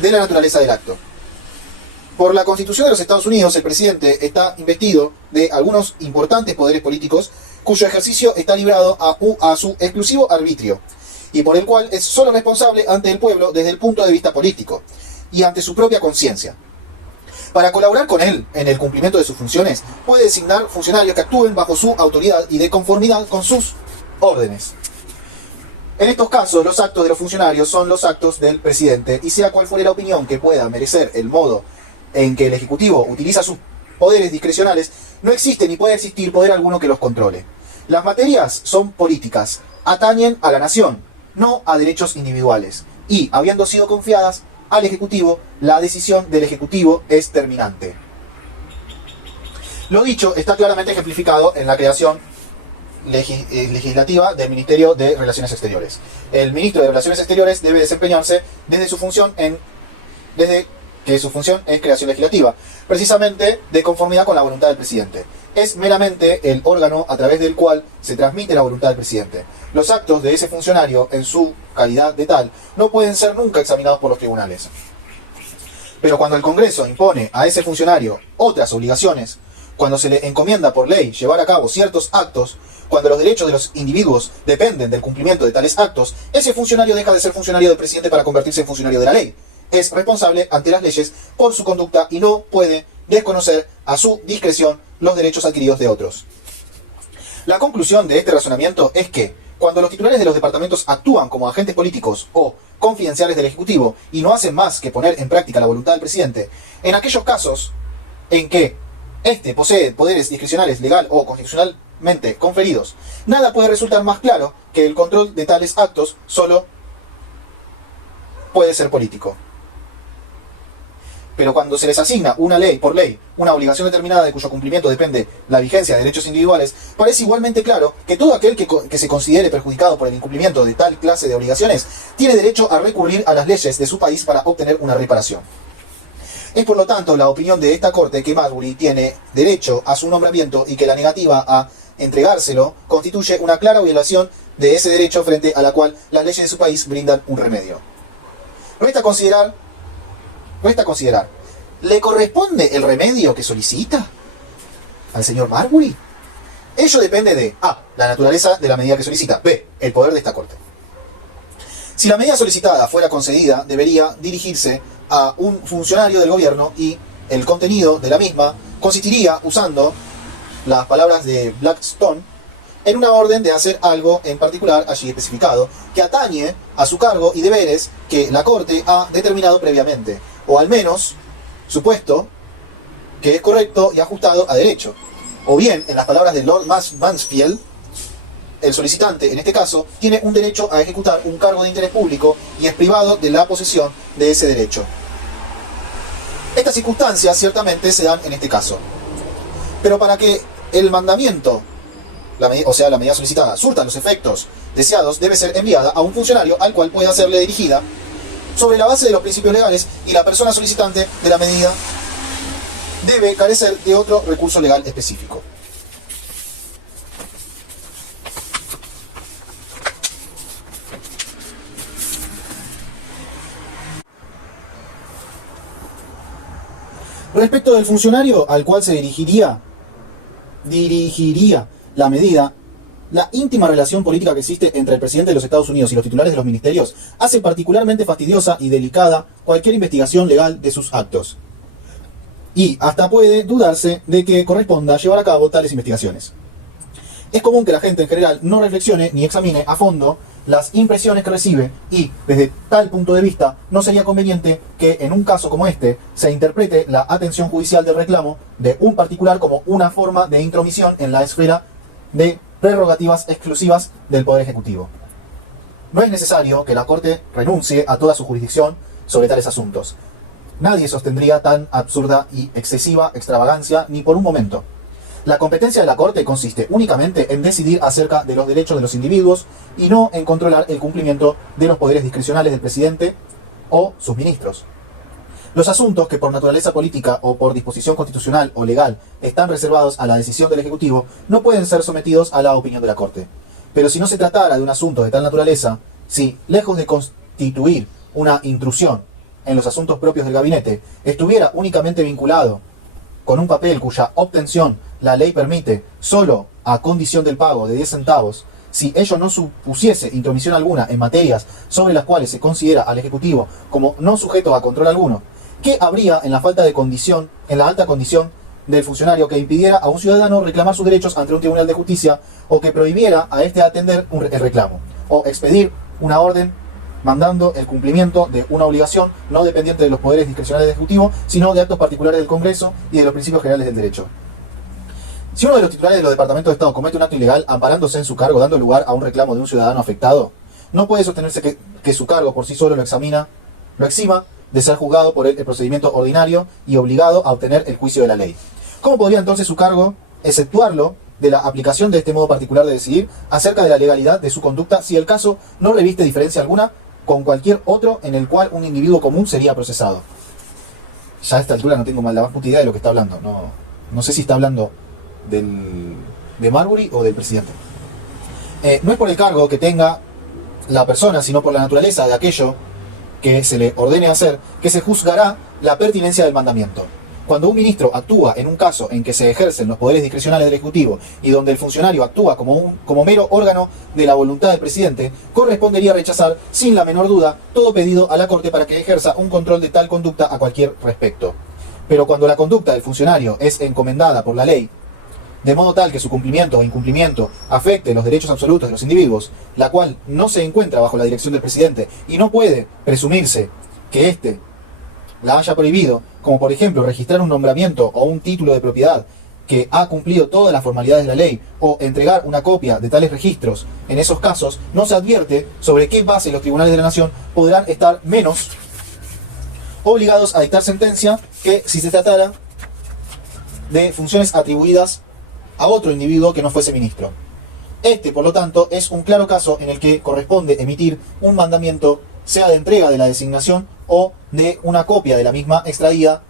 de la naturaleza del acto. Por la Constitución de los Estados Unidos, el presidente está investido de algunos importantes poderes políticos cuyo ejercicio está librado a su exclusivo arbitrio y por el cual es solo responsable ante el pueblo desde el punto de vista político y ante su propia conciencia. Para colaborar con él en el cumplimiento de sus funciones, puede designar funcionarios que actúen bajo su autoridad y de conformidad con sus órdenes. En estos casos, los actos de los funcionarios son los actos del presidente, y sea cual fuere la opinión que pueda merecer el modo en que el Ejecutivo utiliza sus poderes discrecionales, no existe ni puede existir poder alguno que los controle. Las materias son políticas, atañen a la nación, no a derechos individuales, y, habiendo sido confiadas al Ejecutivo, la decisión del Ejecutivo es terminante. Lo dicho está claramente ejemplificado en la creación legislativa del Ministerio de Relaciones Exteriores. El Ministro de Relaciones Exteriores debe desempeñarse desde que su función es creación legislativa, precisamente de conformidad con la voluntad del presidente. Es meramente el órgano a través del cual se transmite la voluntad del presidente. Los actos de ese funcionario, en su calidad de tal, no pueden ser nunca examinados por los tribunales. Pero cuando el Congreso impone a ese funcionario otras obligaciones, cuando se le encomienda por ley llevar a cabo ciertos actos, cuando los derechos de los individuos dependen del cumplimiento de tales actos, ese funcionario deja de ser funcionario del presidente para convertirse en funcionario de la ley. Es responsable ante las leyes por su conducta y no puede desconocer a su discreción los derechos adquiridos de otros. La conclusión de este razonamiento es que, cuando los titulares de los departamentos actúan como agentes políticos o confidenciales del Ejecutivo y no hacen más que poner en práctica la voluntad del presidente, en aquellos casos en que este posee poderes discrecionales legal o constitucionalmente conferidos, nada puede resultar más claro que el control de tales actos solo puede ser político. Pero cuando se les asigna una ley, por ley, una obligación determinada de cuyo cumplimiento depende la vigencia de derechos individuales, parece igualmente claro que todo aquel que se considere perjudicado por el incumplimiento de tal clase de obligaciones tiene derecho a recurrir a las leyes de su país para obtener una reparación. Es por lo tanto la opinión de esta Corte que Marbury tiene derecho a su nombramiento y que la negativa a entregárselo constituye una clara violación de ese derecho frente a la cual las leyes de su país brindan un remedio. Resta considerar, ¿le corresponde el remedio que solicita al señor Marbury? Ello depende de A. La naturaleza de la medida que solicita. B. El poder de esta Corte. Si la medida solicitada fuera concedida, debería dirigirse a un funcionario del gobierno y el contenido de la misma consistiría, usando las palabras de Blackstone, en una orden de hacer algo en particular allí especificado, que atañe a su cargo y deberes que la Corte ha determinado previamente, o al menos supuesto que es correcto y ajustado a derecho. O bien, en las palabras de Lord Mansfield, el solicitante, en este caso, tiene un derecho a ejecutar un cargo de interés público y es privado de la posesión de ese derecho. Estas circunstancias ciertamente se dan en este caso. Pero para que el mandamiento, la medida solicitada, surta los efectos deseados, debe ser enviada a un funcionario al cual pueda serle dirigida sobre la base de los principios legales, y la persona solicitante de la medida debe carecer de otro recurso legal específico. Respecto del funcionario al cual se dirigiría la medida, la íntima relación política que existe entre el presidente de los Estados Unidos y los titulares de los ministerios hace particularmente fastidiosa y delicada cualquier investigación legal de sus actos. Y hasta puede dudarse de que corresponda llevar a cabo tales investigaciones. Es común que la gente en general no reflexione ni examine a fondo las impresiones que recibe y, desde tal punto de vista, no sería conveniente que en un caso como este se interprete la atención judicial del reclamo de un particular como una forma de intromisión en la esfera de prerrogativas exclusivas del Poder Ejecutivo. No es necesario que la Corte renuncie a toda su jurisdicción sobre tales asuntos. Nadie sostendría tan absurda y excesiva extravagancia ni por un momento. La competencia de la Corte consiste únicamente en decidir acerca de los derechos de los individuos y no en controlar el cumplimiento de los poderes discrecionales del presidente o sus ministros. Los asuntos que por naturaleza política o por disposición constitucional o legal están reservados a la decisión del Ejecutivo no pueden ser sometidos a la opinión de la Corte. Pero si no se tratara de un asunto de tal naturaleza, si, lejos de constituir una intrusión en los asuntos propios del gabinete, estuviera únicamente vinculado con un papel cuya obtención la ley permite solo a condición del pago de 10 centavos, si ello no supusiese intromisión alguna en materias sobre las cuales se considera al Ejecutivo como no sujeto a control alguno, ¿qué habría en la alta condición del funcionario que impidiera a un ciudadano reclamar sus derechos ante un tribunal de justicia, o que prohibiera a éste atender el reclamo, o expedir una orden mandando el cumplimiento de una obligación no dependiente de los poderes discrecionales del Ejecutivo, sino de actos particulares del Congreso y de los principios generales del derecho? Si uno de los titulares de los departamentos de Estado comete un acto ilegal amparándose en su cargo, dando lugar a un reclamo de un ciudadano afectado, no puede sostenerse que su cargo por sí solo lo exima de ser juzgado por el procedimiento ordinario y obligado a obtener el juicio de la ley. ¿Cómo podría entonces su cargo exceptuarlo de la aplicación de este modo particular de decidir acerca de la legalidad de su conducta si el caso no reviste diferencia alguna con cualquier otro en el cual un individuo común sería procesado? Ya a esta altura no tengo la más puta idea de lo que está hablando. No sé si está hablando de Marbury o del presidente. No es por el cargo que tenga la persona, sino por la naturaleza de aquello que se le ordene hacer, que se juzgará la pertinencia del mandamiento. Cuando un ministro actúa en un caso en que se ejercen los poderes discrecionales del Ejecutivo y donde el funcionario actúa como mero órgano de la voluntad del presidente, correspondería rechazar sin la menor duda todo pedido a la Corte para que ejerza un control de tal conducta a cualquier respecto. Pero cuando la conducta del funcionario es encomendada por la ley, de modo tal que su cumplimiento o incumplimiento afecte los derechos absolutos de los individuos, la cual no se encuentra bajo la dirección del presidente y no puede presumirse que éste la haya prohibido, como por ejemplo registrar un nombramiento o un título de propiedad que ha cumplido todas las formalidades de la ley, o entregar una copia de tales registros, en esos casos no se advierte sobre qué base los tribunales de la nación podrán estar menos obligados a dictar sentencia que si se tratara de funciones atribuidas a otro individuo que no fuese ministro. Este, por lo tanto, es un claro caso en el que corresponde emitir un mandamiento, sea de entrega de la designación o de una copia de la misma extraída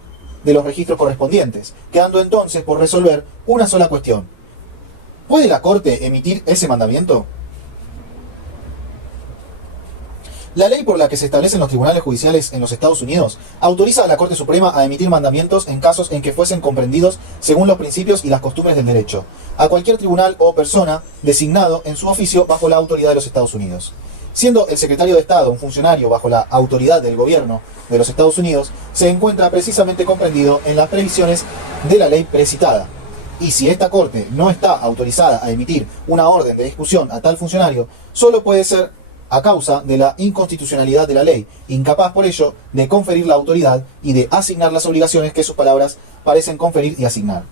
de los registros correspondientes, quedando entonces por resolver una sola cuestión. ¿Puede la Corte emitir ese mandamiento? La ley por la que se establecen los tribunales judiciales en los Estados Unidos autoriza a la Corte Suprema a emitir mandamientos en casos en que fuesen comprendidos según los principios y las costumbres del derecho, a cualquier tribunal o persona designado en su oficio bajo la autoridad de los Estados Unidos. Siendo el secretario de Estado un funcionario bajo la autoridad del gobierno de los Estados Unidos, se encuentra precisamente comprendido en las previsiones de la ley precitada. Y si esta Corte no está autorizada a emitir una orden de ejecución a tal funcionario, solo puede ser a causa de la inconstitucionalidad de la ley, incapaz por ello de conferir la autoridad y de asignar las obligaciones que sus palabras parecen conferir y asignar.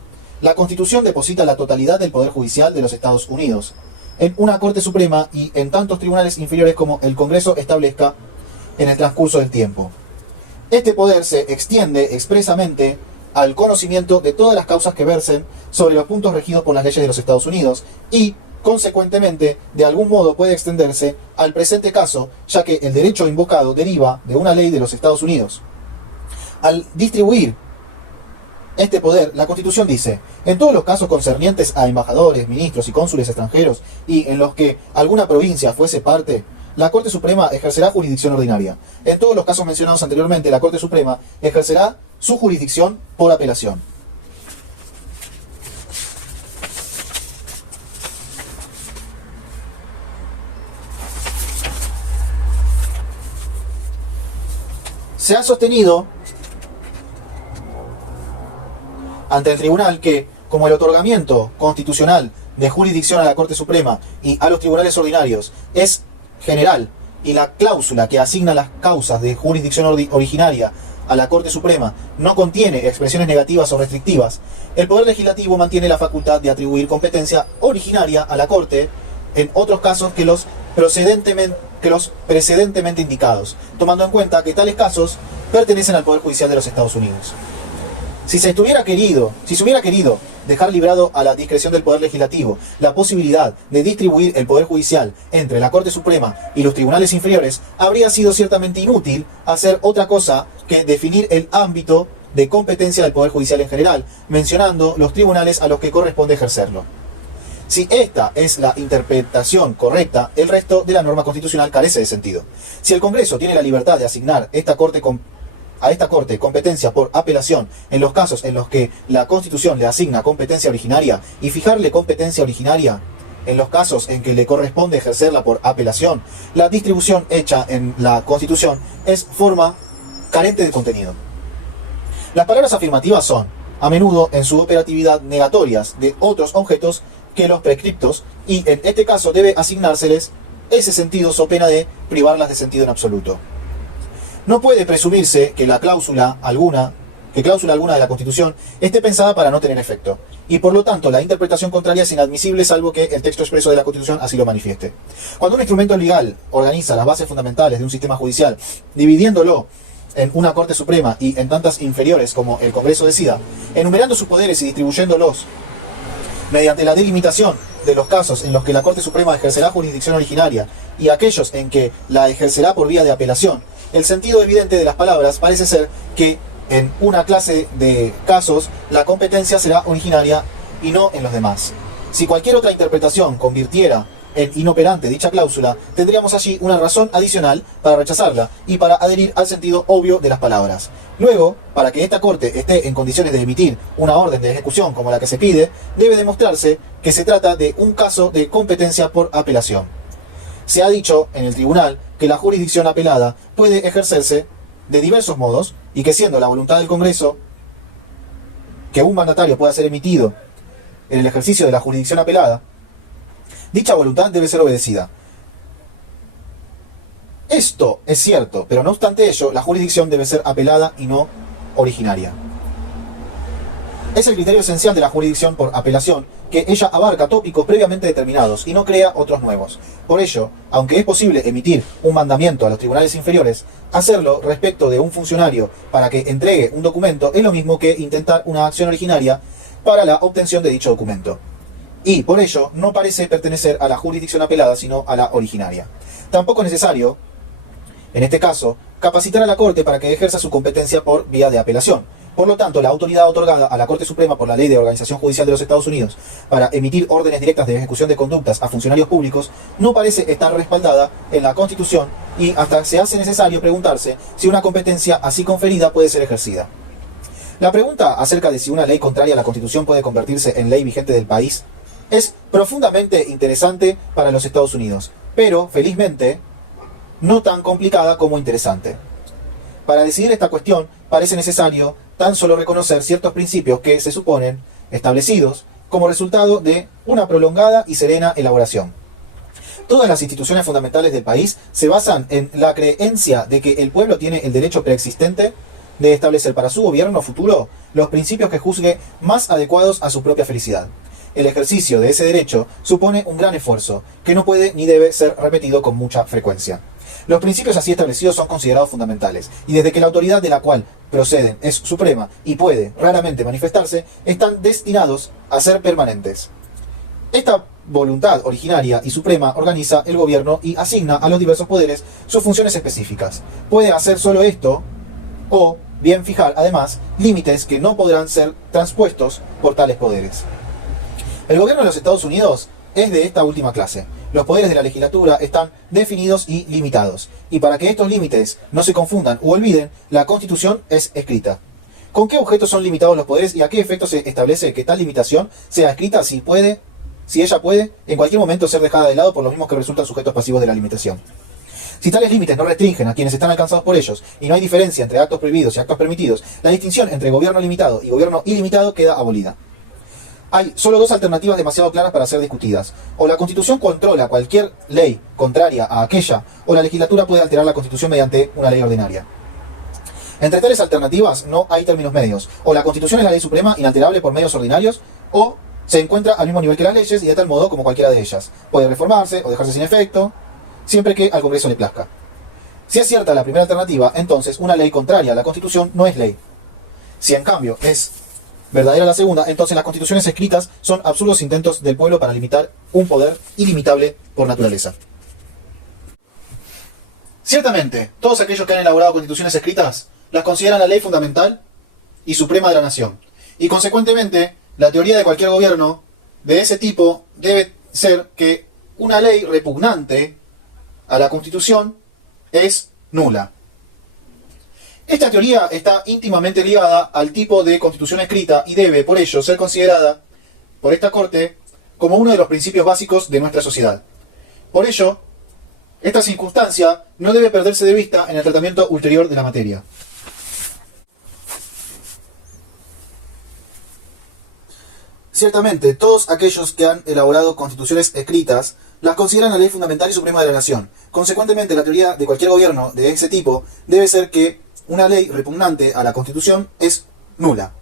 La Constitución deposita la totalidad del Poder Judicial de los Estados Unidos en una Corte Suprema y en tantos tribunales inferiores como el Congreso establezca en el transcurso del tiempo. Este poder se extiende expresamente al conocimiento de todas las causas que versen sobre los puntos regidos por las leyes de los Estados Unidos y, consecuentemente, de algún modo puede extenderse al presente caso, ya que el derecho invocado deriva de una ley de los Estados Unidos. Al distribuir este poder, la Constitución dice: en todos los casos concernientes a embajadores, ministros y cónsules extranjeros, y en los que alguna provincia fuese parte, la Corte Suprema ejercerá jurisdicción ordinaria. En todos los casos mencionados anteriormente, la Corte Suprema ejercerá su jurisdicción por apelación. Se ha sostenido ante el tribunal que, como el otorgamiento constitucional de jurisdicción a la Corte Suprema y a los tribunales ordinarios es general, y la cláusula que asigna las causas de jurisdicción originaria a la Corte Suprema no contiene expresiones negativas o restrictivas, el Poder Legislativo mantiene la facultad de atribuir competencia originaria a la Corte en otros casos que los precedentemente indicados, tomando en cuenta que tales casos pertenecen al Poder Judicial de los Estados Unidos. Si se hubiera querido dejar librado a la discreción del Poder Legislativo la posibilidad de distribuir el Poder Judicial entre la Corte Suprema y los tribunales inferiores, habría sido ciertamente inútil hacer otra cosa que definir el ámbito de competencia del Poder Judicial en general, mencionando los tribunales a los que corresponde ejercerlo. Si esta es la interpretación correcta, el resto de la norma constitucional carece de sentido. Si el Congreso tiene la libertad de asignar a esta Corte competencia por apelación en los casos en los que la Constitución le asigna competencia originaria y fijarle competencia originaria en los casos en que le corresponde ejercerla por apelación, la distribución hecha en la Constitución es forma carente de contenido. Las palabras afirmativas son, a menudo en su operatividad, negatorias de otros objetos que los prescriptos, y en este caso debe asignárseles ese sentido so pena de privarlas de sentido en absoluto. No puede presumirse que cláusula alguna de la Constitución esté pensada para no tener efecto, y por lo tanto la interpretación contraria es inadmisible salvo que el texto expreso de la Constitución así lo manifieste. Cuando un instrumento legal organiza las bases fundamentales de un sistema judicial, dividiéndolo en una Corte Suprema y en tantas inferiores como el Congreso decida, enumerando sus poderes y distribuyéndolos mediante la delimitación de los casos en los que la Corte Suprema ejercerá jurisdicción originaria y aquellos en que la ejercerá por vía de apelación, el sentido evidente de las palabras parece ser que en una clase de casos la competencia será originaria y no en los demás. Si cualquier otra interpretación convirtiera en inoperante dicha cláusula, tendríamos allí una razón adicional para rechazarla y para adherir al sentido obvio de las palabras. Luego, para que esta Corte esté en condiciones de emitir una orden de ejecución como la que se pide, debe demostrarse que se trata de un caso de competencia por apelación. Se ha dicho en el tribunal que la jurisdicción apelada puede ejercerse de diversos modos y que, siendo la voluntad del Congreso que un mandatario pueda ser emitido en el ejercicio de la jurisdicción apelada, dicha voluntad debe ser obedecida. Esto es cierto, pero no obstante ello, la jurisdicción debe ser apelada y no originaria. Es el criterio esencial de la jurisdicción por apelación que ella abarca tópicos previamente determinados y no crea otros nuevos. Por ello, aunque es posible emitir un mandamiento a los tribunales inferiores, hacerlo respecto de un funcionario para que entregue un documento es lo mismo que intentar una acción originaria para la obtención de dicho documento. Y por ello no parece pertenecer a la jurisdicción apelada, sino a la originaria. Tampoco es necesario, en este caso, capacitar a la Corte para que ejerza su competencia por vía de apelación. Por lo tanto, la autoridad otorgada a la Corte Suprema por la Ley de Organización Judicial de los Estados Unidos para emitir órdenes directas de ejecución de conductas a funcionarios públicos no parece estar respaldada en la Constitución y hasta se hace necesario preguntarse si una competencia así conferida puede ser ejercida. La pregunta acerca de si una ley contraria a la Constitución puede convertirse en ley vigente del país es profundamente interesante para los Estados Unidos, pero, felizmente, no tan complicada como interesante. Para decidir esta cuestión parece necesario tan solo reconocer ciertos principios que se suponen establecidos como resultado de una prolongada y serena elaboración. Todas las instituciones fundamentales del país se basan en la creencia de que el pueblo tiene el derecho preexistente de establecer para su gobierno futuro los principios que juzgue más adecuados a su propia felicidad. El ejercicio de ese derecho supone un gran esfuerzo, que no puede ni debe ser repetido con mucha frecuencia. Los principios así establecidos son considerados fundamentales, y desde que la autoridad de la cual proceden es suprema y puede raramente manifestarse, están destinados a ser permanentes. Esta voluntad originaria y suprema organiza el gobierno y asigna a los diversos poderes sus funciones específicas. Puede hacer solo esto, o bien fijar, además, límites que no podrán ser transpuestos por tales poderes. El gobierno de los Estados Unidos es de esta última clase. Los poderes de la legislatura están definidos y limitados, y para que estos límites no se confundan u olviden, la Constitución es escrita. ¿Con qué objetos son limitados los poderes y a qué efecto se establece que tal limitación sea escrita si ella puede en cualquier momento ser dejada de lado por los mismos que resultan sujetos pasivos de la limitación? Si tales límites no restringen a quienes están alcanzados por ellos y no hay diferencia entre actos prohibidos y actos permitidos, la distinción entre gobierno limitado y gobierno ilimitado queda abolida. Hay solo dos alternativas demasiado claras para ser discutidas. O la Constitución controla cualquier ley contraria a aquella, o la legislatura puede alterar la Constitución mediante una ley ordinaria. Entre tales alternativas no hay términos medios. O la Constitución es la ley suprema, inalterable por medios ordinarios, o se encuentra al mismo nivel que las leyes y de tal modo como cualquiera de ellas. Puede reformarse o dejarse sin efecto, siempre que al Congreso le plazca. Si es cierta la primera alternativa, entonces una ley contraria a la Constitución no es ley. Si en cambio es verdadera la segunda, entonces las constituciones escritas son absurdos intentos del pueblo para limitar un poder ilimitable por naturaleza. Ciertamente, todos aquellos que han elaborado constituciones escritas las consideran la ley fundamental y suprema de la nación. Y consecuentemente, la teoría de cualquier gobierno de ese tipo debe ser que una ley repugnante a la Constitución es nula. Esta teoría está íntimamente ligada al tipo de constitución escrita y debe, por ello, ser considerada por esta Corte como uno de los principios básicos de nuestra sociedad. Por ello, esta circunstancia no debe perderse de vista en el tratamiento ulterior de la materia. Ciertamente, todos aquellos que han elaborado constituciones escritas las consideran la ley fundamental y suprema de la nación. Consecuentemente, la teoría de cualquier gobierno de ese tipo debe ser que una ley repugnante a la Constitución es nula.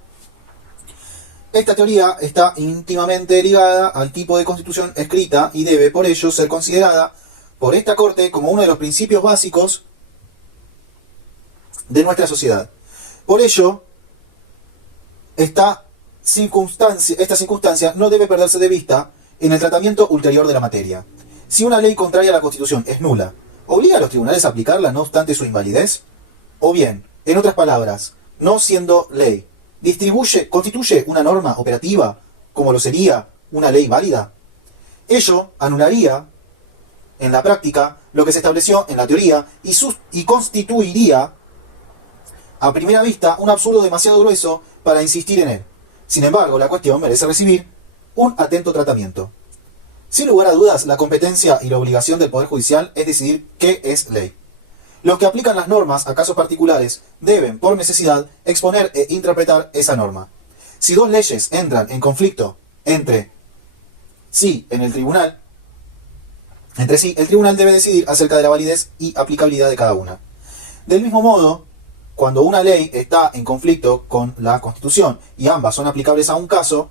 Esta teoría está íntimamente ligada al tipo de constitución escrita y debe, por ello, ser considerada por esta Corte como uno de los principios básicos de nuestra sociedad. Por ello, esta circunstancia no debe perderse de vista en el tratamiento ulterior de la materia. Si una ley contraria a la Constitución es nula, ¿obliga a los tribunales a aplicarla no obstante su invalidez? O bien, en otras palabras, no siendo ley, ¿constituye una norma operativa como lo sería una ley válida? Ello anularía, en la práctica, lo que se estableció en la teoría y constituiría, a primera vista, un absurdo demasiado grueso para insistir en él. Sin embargo, la cuestión merece recibir un atento tratamiento. Sin lugar a dudas, la competencia y la obligación del Poder Judicial es decidir qué es ley. Los que aplican las normas a casos particulares deben, por necesidad, exponer e interpretar esa norma. Si dos leyes entran en conflicto entre sí en el tribunal, Entre sí, el tribunal debe decidir acerca de la validez y aplicabilidad de cada una. Del mismo modo, cuando una ley está en conflicto con la Constitución y ambas son aplicables a un caso,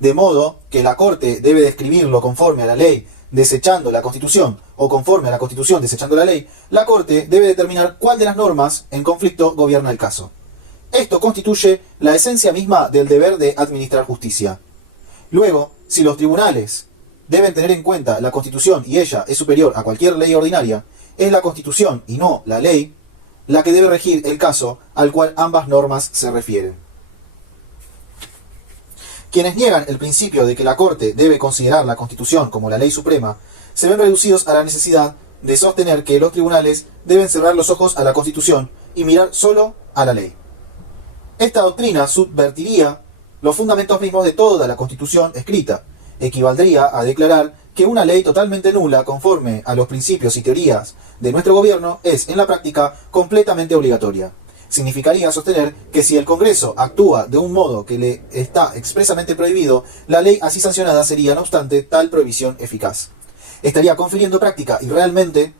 de modo que la Corte debe describirlo conforme a la ley desechando la Constitución o conforme a la Constitución desechando la ley, la Corte debe determinar cuál de las normas en conflicto gobierna el caso. Esto constituye la esencia misma del deber de administrar justicia. Luego, si los tribunales deben tener en cuenta la Constitución y ella es superior a cualquier ley ordinaria, es la Constitución y no la ley la que debe regir el caso al cual ambas normas se refieren. Quienes niegan el principio de que la Corte debe considerar la Constitución como la ley suprema, se ven reducidos a la necesidad de sostener que los tribunales deben cerrar los ojos a la Constitución y mirar solo a la ley. Esta doctrina subvertiría los fundamentos mismos de toda la Constitución escrita. Equivaldría a declarar que una ley totalmente nula conforme a los principios y teorías de nuestro gobierno es, en la práctica, completamente obligatoria. Significaría sostener que si el Congreso actúa de un modo que le está expresamente prohibido, la ley así sancionada sería, no obstante, tal prohibición eficaz. Estaría confiriendo práctica y realmente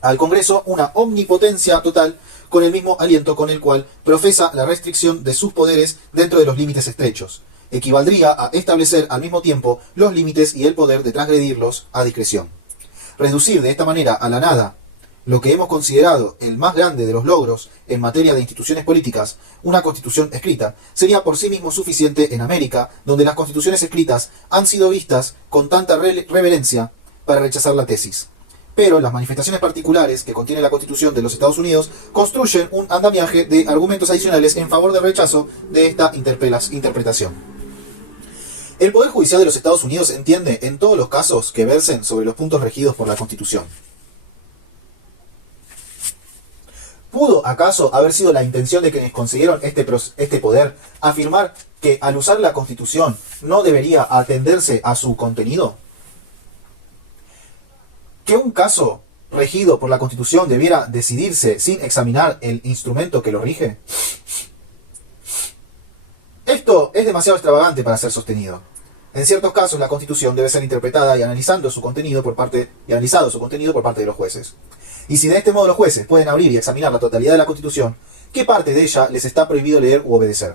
al Congreso una omnipotencia total con el mismo aliento con el cual profesa la restricción de sus poderes dentro de los límites estrechos. Equivaldría a establecer al mismo tiempo los límites y el poder de transgredirlos a discreción. Reducir de esta manera a la nada lo que hemos considerado el más grande de los logros en materia de instituciones políticas, una constitución escrita, sería por sí mismo suficiente en América, donde las constituciones escritas han sido vistas con tanta reverencia para rechazar la tesis. Pero las manifestaciones particulares que contiene la Constitución de los Estados Unidos construyen un andamiaje de argumentos adicionales en favor del rechazo de esta interpretación. El Poder Judicial de los Estados Unidos entiende en todos los casos que versen sobre los puntos regidos por la Constitución. ¿Pudo acaso haber sido la intención de quienes consiguieron este poder afirmar que al usar la Constitución no debería atenderse a su contenido? ¿Que un caso regido por la Constitución debiera decidirse sin examinar el instrumento que lo rige? Esto es demasiado extravagante para ser sostenido. En ciertos casos la Constitución debe ser interpretada y analizado su contenido por parte de los jueces. Y si de este modo los jueces pueden abrir y examinar la totalidad de la Constitución, ¿qué parte de ella les está prohibido leer u obedecer?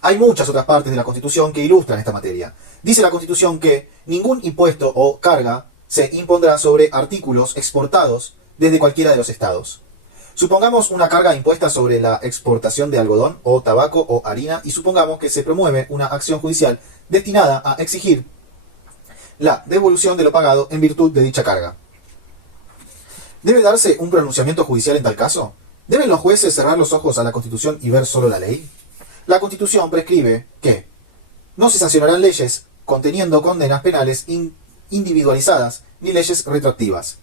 Hay muchas otras partes de la Constitución que ilustran esta materia. Dice la Constitución que ningún impuesto o carga se impondrá sobre artículos exportados desde cualquiera de los estados. Supongamos una carga impuesta sobre la exportación de algodón o tabaco o harina y supongamos que se promueve una acción judicial destinada a exigir la devolución de lo pagado en virtud de dicha carga. ¿Debe darse un pronunciamiento judicial en tal caso? ¿Deben los jueces cerrar los ojos a la Constitución y ver solo la ley? La Constitución prescribe que no se sancionarán leyes conteniendo condenas penales individualizadas ni leyes retroactivas.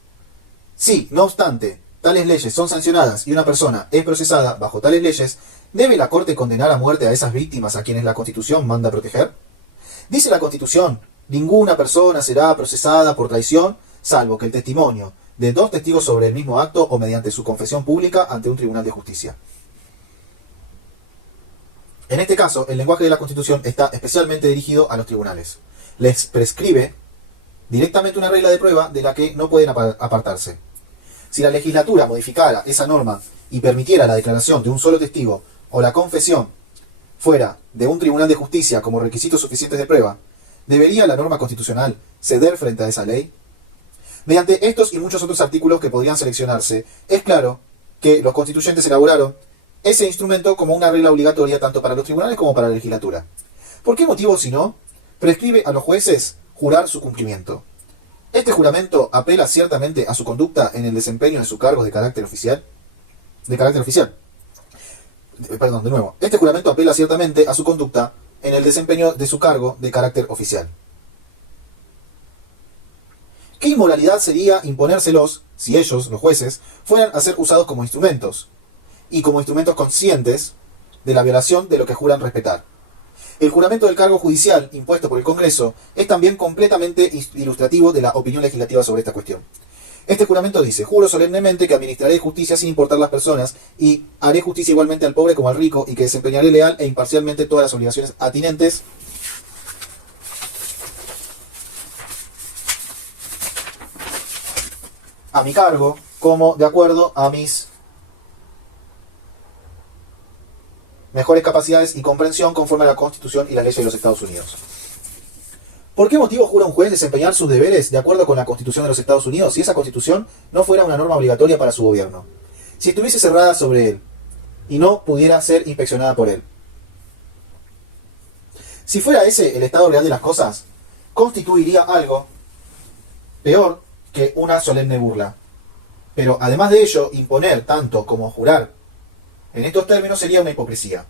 Si, no obstante, tales leyes son sancionadas y una persona es procesada bajo tales leyes, ¿debe la Corte condenar a muerte a esas víctimas a quienes la Constitución manda proteger? Dice la Constitución, ninguna persona será procesada por traición, salvo que el testimonio de dos testigos sobre el mismo acto o mediante su confesión pública ante un tribunal de justicia. En este caso, el lenguaje de la Constitución está especialmente dirigido a los tribunales. Les prescribe directamente una regla de prueba de la que no pueden apartarse. Si la legislatura modificara esa norma y permitiera la declaración de un solo testigo o la confesión fuera de un tribunal de justicia como requisitos suficientes de prueba, ¿debería la norma constitucional ceder frente a esa ley? Mediante estos y muchos otros artículos que podrían seleccionarse, es claro que los constituyentes elaboraron ese instrumento como una regla obligatoria tanto para los tribunales como para la legislatura. ¿Por qué motivo, si no, prescribe a los jueces jurar su cumplimiento? Este juramento apela ciertamente a su conducta en el desempeño de su cargo de carácter oficial. Este juramento apela ciertamente a su conducta en el desempeño de su cargo de carácter oficial. ¿Qué inmoralidad sería imponérselos si ellos, los jueces, fueran a ser usados como instrumentos, y como instrumentos conscientes de la violación de lo que juran respetar? El juramento del cargo judicial impuesto por el Congreso es también completamente ilustrativo de la opinión legislativa sobre esta cuestión. Este juramento dice: juro solemnemente que administraré justicia sin importar las personas, y haré justicia igualmente al pobre como al rico, y que desempeñaré leal e imparcialmente todas las obligaciones atinentes a mi cargo como de acuerdo a mis mejores capacidades y comprensión conforme a la Constitución y las leyes de los Estados Unidos. ¿Por qué motivo jura un juez desempeñar sus deberes de acuerdo con la Constitución de los Estados Unidos si esa Constitución no fuera una norma obligatoria para su gobierno? Si estuviese cerrada sobre él y no pudiera ser inspeccionada por él. Si fuera ese el estado real de las cosas, constituiría algo peor que una solemne burla. Pero además de ello, imponer tanto como jurar en estos términos sería una hipocresía.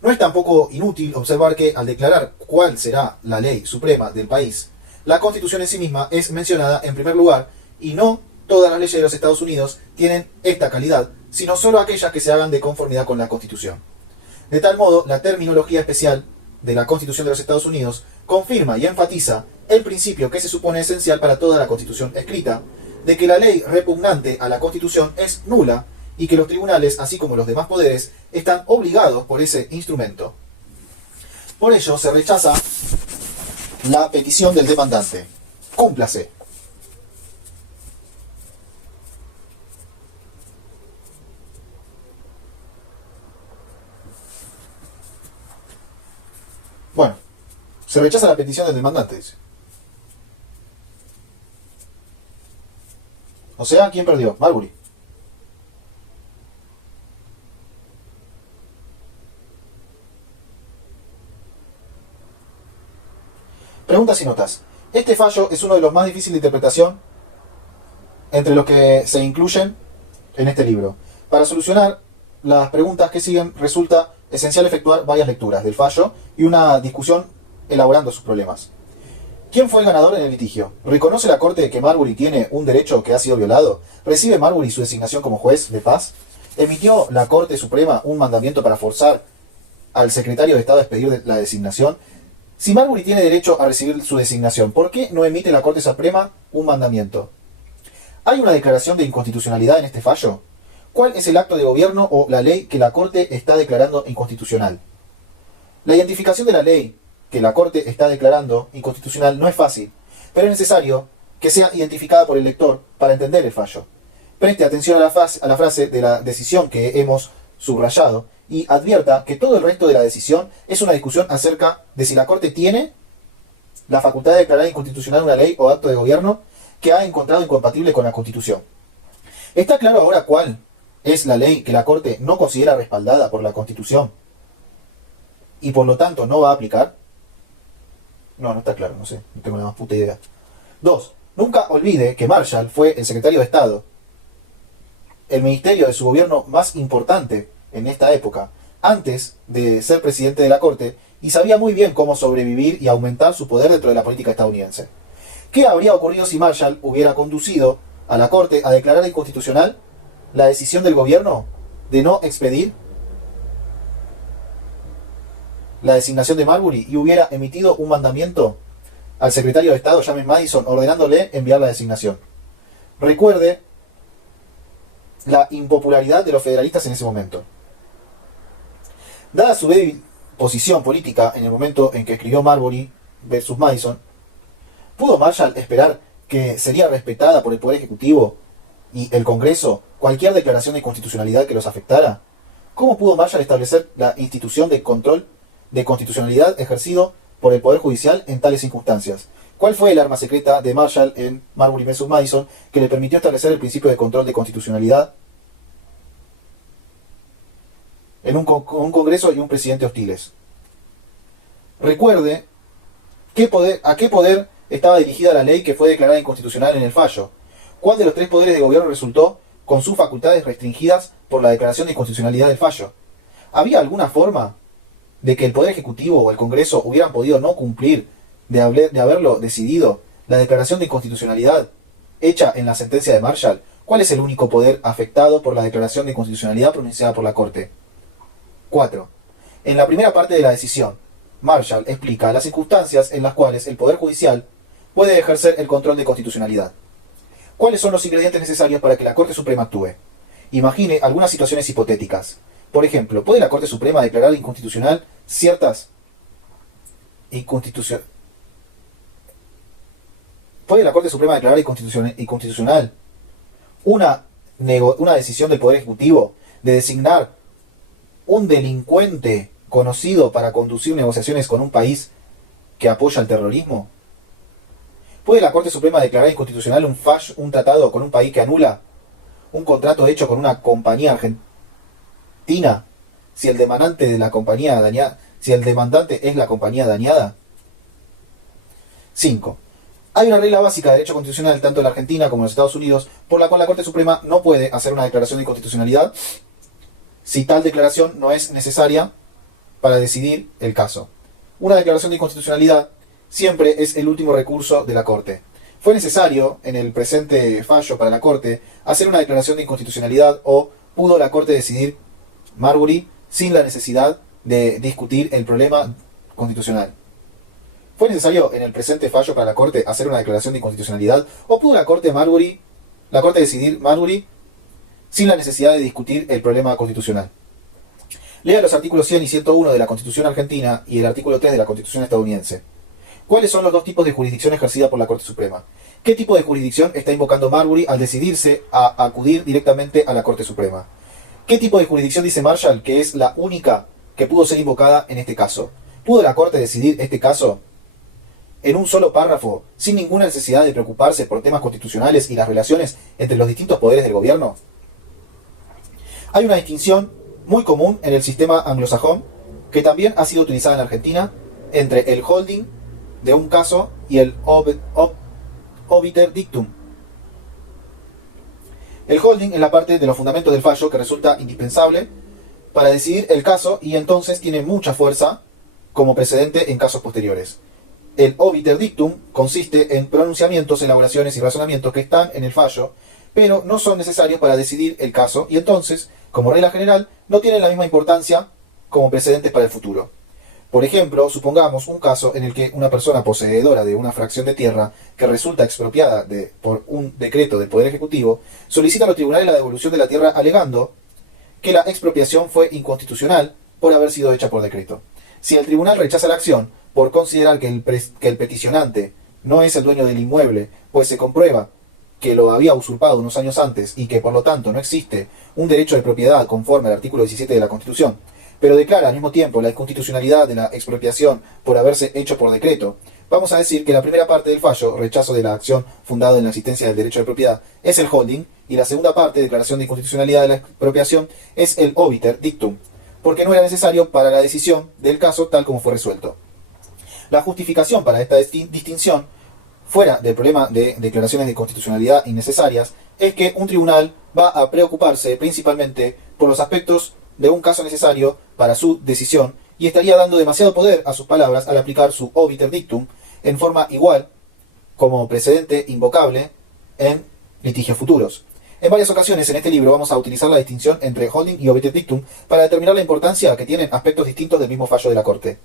No es tampoco inútil observar que, al declarar cuál será la ley suprema del país, la Constitución en sí misma es mencionada en primer lugar, y no todas las leyes de los Estados Unidos tienen esta calidad, sino solo aquellas que se hagan de conformidad con la Constitución. De tal modo, la terminología especial de la Constitución de los Estados Unidos confirma y enfatiza el principio que se supone esencial para toda la Constitución escrita, de que la ley repugnante a la Constitución es nula y que los tribunales, así como los demás poderes, están obligados por ese instrumento. Por ello, se rechaza la petición del demandante. Cúmplase. Bueno, se rechaza la petición del demandante, dice. O sea, ¿quién perdió? Marbury. Preguntas y notas. Este fallo es uno de los más difíciles de interpretación entre los que se incluyen en este libro. Para solucionar las preguntas que siguen, resulta esencial efectuar varias lecturas del fallo y una discusión elaborando sus problemas. ¿Quién fue el ganador en el litigio? ¿Reconoce la Corte que Marbury tiene un derecho que ha sido violado? ¿Recibe Marbury su designación como juez de paz? ¿Emitió la Corte Suprema un mandamiento para forzar al secretario de Estado a expedir la designación? Si Marbury tiene derecho a recibir su designación, ¿por qué no emite la Corte Suprema un mandamiento? ¿Hay una declaración de inconstitucionalidad en este fallo? ¿Cuál es el acto de gobierno o la ley que la Corte está declarando inconstitucional? La identificación de la ley que la Corte está declarando inconstitucional no es fácil, pero es necesario que sea identificada por el lector para entender el fallo. Preste atención a la frase de la decisión que hemos subrayado y advierta que todo el resto de la decisión es una discusión acerca de si la Corte tiene la facultad de declarar inconstitucional una ley o acto de gobierno que ha encontrado incompatible con la Constitución. ¿Está claro ahora cuál es la ley que la Corte no considera respaldada por la Constitución y por lo tanto no va a aplicar? No está claro, no sé, no tengo la más puta idea. 2. Nunca olvide que Marshall fue el secretario de Estado, el ministerio de su gobierno más importante en esta época, antes de ser presidente de la Corte, y sabía muy bien cómo sobrevivir y aumentar su poder dentro de la política estadounidense. ¿Qué habría ocurrido si Marshall hubiera conducido a la Corte a declarar inconstitucional la decisión del gobierno de no expedir la designación de Marbury y hubiera emitido un mandamiento al secretario de Estado, James Madison, ordenándole enviar la designación? Recuerde la impopularidad de los federalistas en ese momento. Dada su débil posición política en el momento en que escribió Marbury versus Madison, ¿pudo Marshall esperar que sería respetada por el Poder Ejecutivo y el Congreso cualquier declaración de constitucionalidad que los afectara? ¿Cómo pudo Marshall establecer la institución de control de constitucionalidad ejercido por el Poder Judicial en tales circunstancias? ¿Cuál fue el arma secreta de Marshall en Marbury vs. Madison que le permitió establecer el principio de control de constitucionalidad en un Congreso y un presidente hostiles? Recuerde a qué poder estaba dirigida la ley que fue declarada inconstitucional en el fallo. ¿Cuál de los tres poderes de gobierno resultó con sus facultades restringidas por la declaración de inconstitucionalidad del fallo? ¿Había alguna forma de que el Poder Ejecutivo o el Congreso hubieran podido no cumplir de haberlo decidido la declaración de inconstitucionalidad hecha en la sentencia de Marshall? ¿Cuál es el único poder afectado por la declaración de inconstitucionalidad pronunciada por la Corte? 4. En la primera parte de la decisión, Marshall explica las circunstancias en las cuales el Poder Judicial puede ejercer el control de constitucionalidad. ¿Cuáles son los ingredientes necesarios para que la Corte Suprema actúe? Imagine algunas situaciones hipotéticas. Por ejemplo, ¿puede la Corte Suprema declarar inconstitucional ciertas ¿Puede la Corte Suprema declarar inconstitucional una decisión del Poder Ejecutivo de designar un delincuente conocido para conducir negociaciones con un país que apoya el terrorismo? ¿Puede la Corte Suprema declarar inconstitucional un tratado con un país que anula un contrato hecho con una compañía argentina si el demandante de la compañía dañada, si el demandante es la compañía dañada? 5. Hay una regla básica de derecho constitucional tanto en la Argentina como en los Estados Unidos por la cual la Corte Suprema no puede hacer una declaración de inconstitucionalidad si tal declaración no es necesaria para decidir el caso. Una declaración de inconstitucionalidad siempre es el último recurso de la Corte. Fue necesario, en el presente fallo para la Corte, hacer una declaración de inconstitucionalidad o pudo la Corte decidir Marbury sin la necesidad de discutir el problema constitucional. ¿Fue necesario en el presente fallo para la Corte hacer una declaración de inconstitucionalidad o pudo la Corte decidir Marbury sin la necesidad de discutir el problema constitucional? Lea los artículos 100 y 101 de la Constitución argentina y el artículo 3 de la Constitución estadounidense. ¿Cuáles son los dos tipos de jurisdicción ejercida por la Corte Suprema? ¿Qué tipo de jurisdicción está invocando Marbury al decidirse a acudir directamente a la Corte Suprema? ¿Qué tipo de jurisdicción dice Marshall que es la única que pudo ser invocada en este caso? ¿Pudo la Corte decidir este caso en un solo párrafo, sin ninguna necesidad de preocuparse por temas constitucionales y las relaciones entre los distintos poderes del gobierno? Hay una distinción muy común en el sistema anglosajón, que también ha sido utilizada en Argentina, entre el holding de un caso y el obiter dictum. El holding es la parte de los fundamentos del fallo que resulta indispensable para decidir el caso y entonces tiene mucha fuerza como precedente en casos posteriores. El obiter dictum consiste en pronunciamientos, elaboraciones y razonamientos que están en el fallo, pero no son necesarios para decidir el caso y entonces, como regla general, no tienen la misma importancia como precedentes para el futuro. Por ejemplo, supongamos un caso en el que una persona poseedora de una fracción de tierra que resulta expropiada por un decreto del Poder Ejecutivo solicita a los tribunales la devolución de la tierra alegando que la expropiación fue inconstitucional por haber sido hecha por decreto. Si el tribunal rechaza la acción por considerar que el peticionante no es el dueño del inmueble, pues se comprueba que lo había usurpado unos años antes y que por lo tanto no existe un derecho de propiedad conforme al artículo 17 de la Constitución, pero declara al mismo tiempo la inconstitucionalidad de la expropiación por haberse hecho por decreto, vamos a decir que la primera parte del fallo, rechazo de la acción fundada en la existencia del derecho de propiedad, es el holding, y la segunda parte, declaración de inconstitucionalidad de la expropiación, es el obiter dictum, porque no era necesario para la decisión del caso tal como fue resuelto. La justificación para esta distinción, fuera del problema de declaraciones de constitucionalidad innecesarias, es que un tribunal va a preocuparse principalmente por los aspectos de un caso necesario para su decisión y estaría dando demasiado poder a sus palabras al aplicar su obiter dictum en forma igual como precedente invocable en litigios futuros. En varias ocasiones en este libro vamos a utilizar la distinción entre holding y obiter dictum para determinar la importancia que tienen aspectos distintos del mismo fallo de la Corte.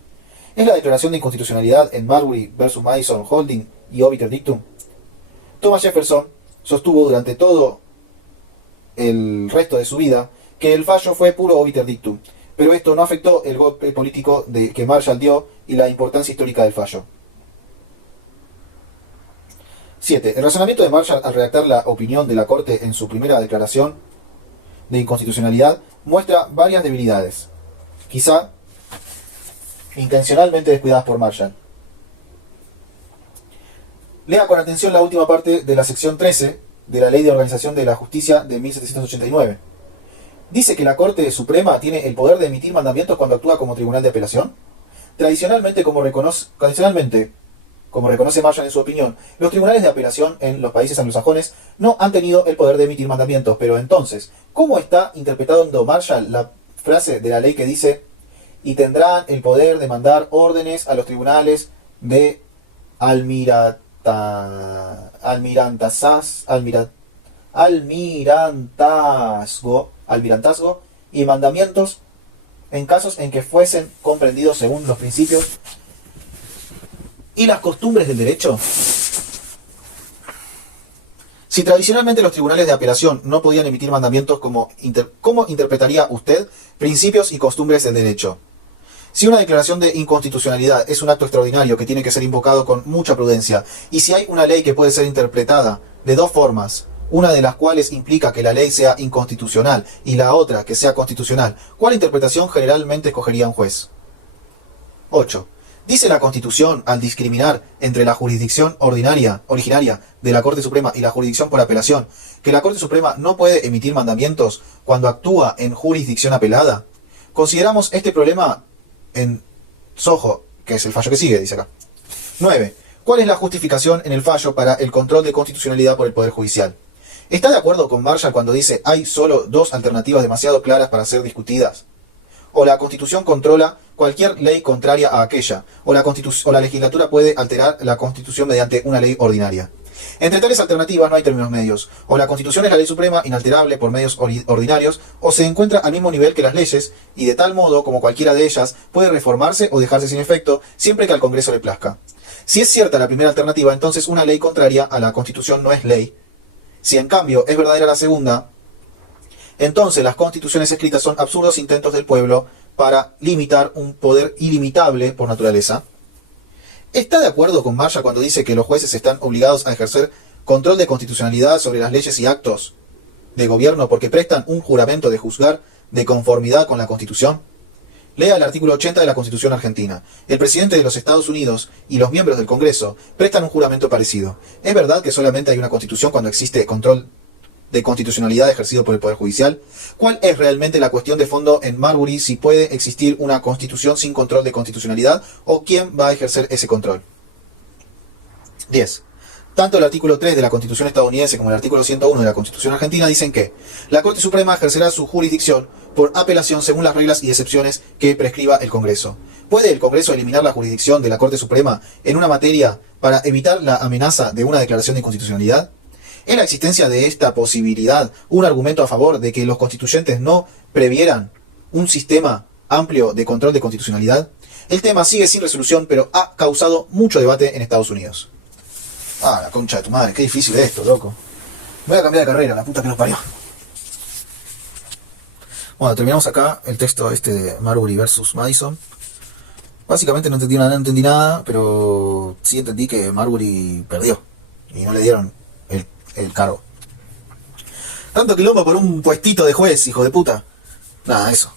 ¿Es la declaración de inconstitucionalidad en Marbury vs. Madison holding y obiter dictum? Thomas Jefferson sostuvo durante todo el resto de su vida que el fallo fue puro obiter dictum, pero esto no afectó el golpe político que Marshall dio y la importancia histórica del fallo. 7. El razonamiento de Marshall al redactar la opinión de la Corte en su primera declaración de inconstitucionalidad muestra varias debilidades, quizá intencionalmente descuidadas por Marshall. Lea con atención la última parte de la sección 13 de la Ley de Organización de la Justicia de 1789. ¿Dice que la Corte Suprema tiene el poder de emitir mandamientos cuando actúa como tribunal de apelación? Tradicionalmente, como reconoce Marshall en su opinión, los tribunales de apelación en los países anglosajones no han tenido el poder de emitir mandamientos. Pero entonces, ¿cómo está interpretando Marshall la frase de la ley que dice y tendrán el poder de mandar órdenes a los tribunales de almirantazgo y mandamientos en casos en que fuesen comprendidos según los principios y las costumbres del derecho? Si tradicionalmente los tribunales de apelación no podían emitir mandamientos, ¿cómo interpretaría usted principios y costumbres del derecho? Si una declaración de inconstitucionalidad es un acto extraordinario que tiene que ser invocado con mucha prudencia, y si hay una ley que puede ser interpretada de dos formas, una de las cuales implica que la ley sea inconstitucional y la otra que sea constitucional, ¿cuál interpretación generalmente escogería un juez? 8. Dice la Constitución, al discriminar entre la jurisdicción originaria de la Corte Suprema y la jurisdicción por apelación, que la Corte Suprema no puede emitir mandamientos cuando actúa en jurisdicción apelada. Consideramos este problema en Sojo, que es el fallo que sigue, dice acá. 9. ¿Cuál es la justificación en el fallo para el control de constitucionalidad por el Poder Judicial? ¿Está de acuerdo con Marshall cuando dice hay solo dos alternativas demasiado claras para ser discutidas? O la Constitución controla cualquier ley contraria a aquella, o la legislatura puede alterar la Constitución mediante una ley ordinaria. Entre tales alternativas no hay términos medios. O la Constitución es la ley suprema, inalterable por medios ordinarios, o se encuentra al mismo nivel que las leyes, y de tal modo como cualquiera de ellas puede reformarse o dejarse sin efecto, siempre que al Congreso le plazca. Si es cierta la primera alternativa, entonces una ley contraria a la Constitución no es ley. Si en cambio es verdadera la segunda, entonces las constituciones escritas son absurdos intentos del pueblo para limitar un poder ilimitable por naturaleza. ¿Está de acuerdo con Marshall cuando dice que los jueces están obligados a ejercer control de constitucionalidad sobre las leyes y actos de gobierno porque prestan un juramento de juzgar de conformidad con la Constitución? Lea el artículo 80 de la Constitución argentina. El presidente de los Estados Unidos y los miembros del Congreso prestan un juramento parecido. ¿Es verdad que solamente hay una Constitución cuando existe control de constitucionalidad ejercido por el Poder Judicial? ¿Cuál es realmente la cuestión de fondo en Marbury, si puede existir una Constitución sin control de constitucionalidad o quién va a ejercer ese control? 10. Tanto el artículo 3 de la Constitución estadounidense como el artículo 101 de la Constitución argentina dicen que la Corte Suprema ejercerá su jurisdicción por apelación según las reglas y excepciones que prescriba el Congreso. ¿Puede el Congreso eliminar la jurisdicción de la Corte Suprema en una materia para evitar la amenaza de una declaración de inconstitucionalidad? ¿Es la existencia de esta posibilidad un argumento a favor de que los constituyentes no previeran un sistema amplio de control de constitucionalidad? El tema sigue sin resolución, pero ha causado mucho debate en Estados Unidos. Ah, la concha de tu madre, qué difícil es esto, loco. Voy a cambiar de carrera, la puta que nos parió. Bueno, terminamos acá el texto este de Marbury versus Madison. Básicamente no entendí nada, pero sí entendí que Marbury perdió y no le dieron el cargo. Tanto quilombo por un puestito de juez, hijo de puta. Nada, eso.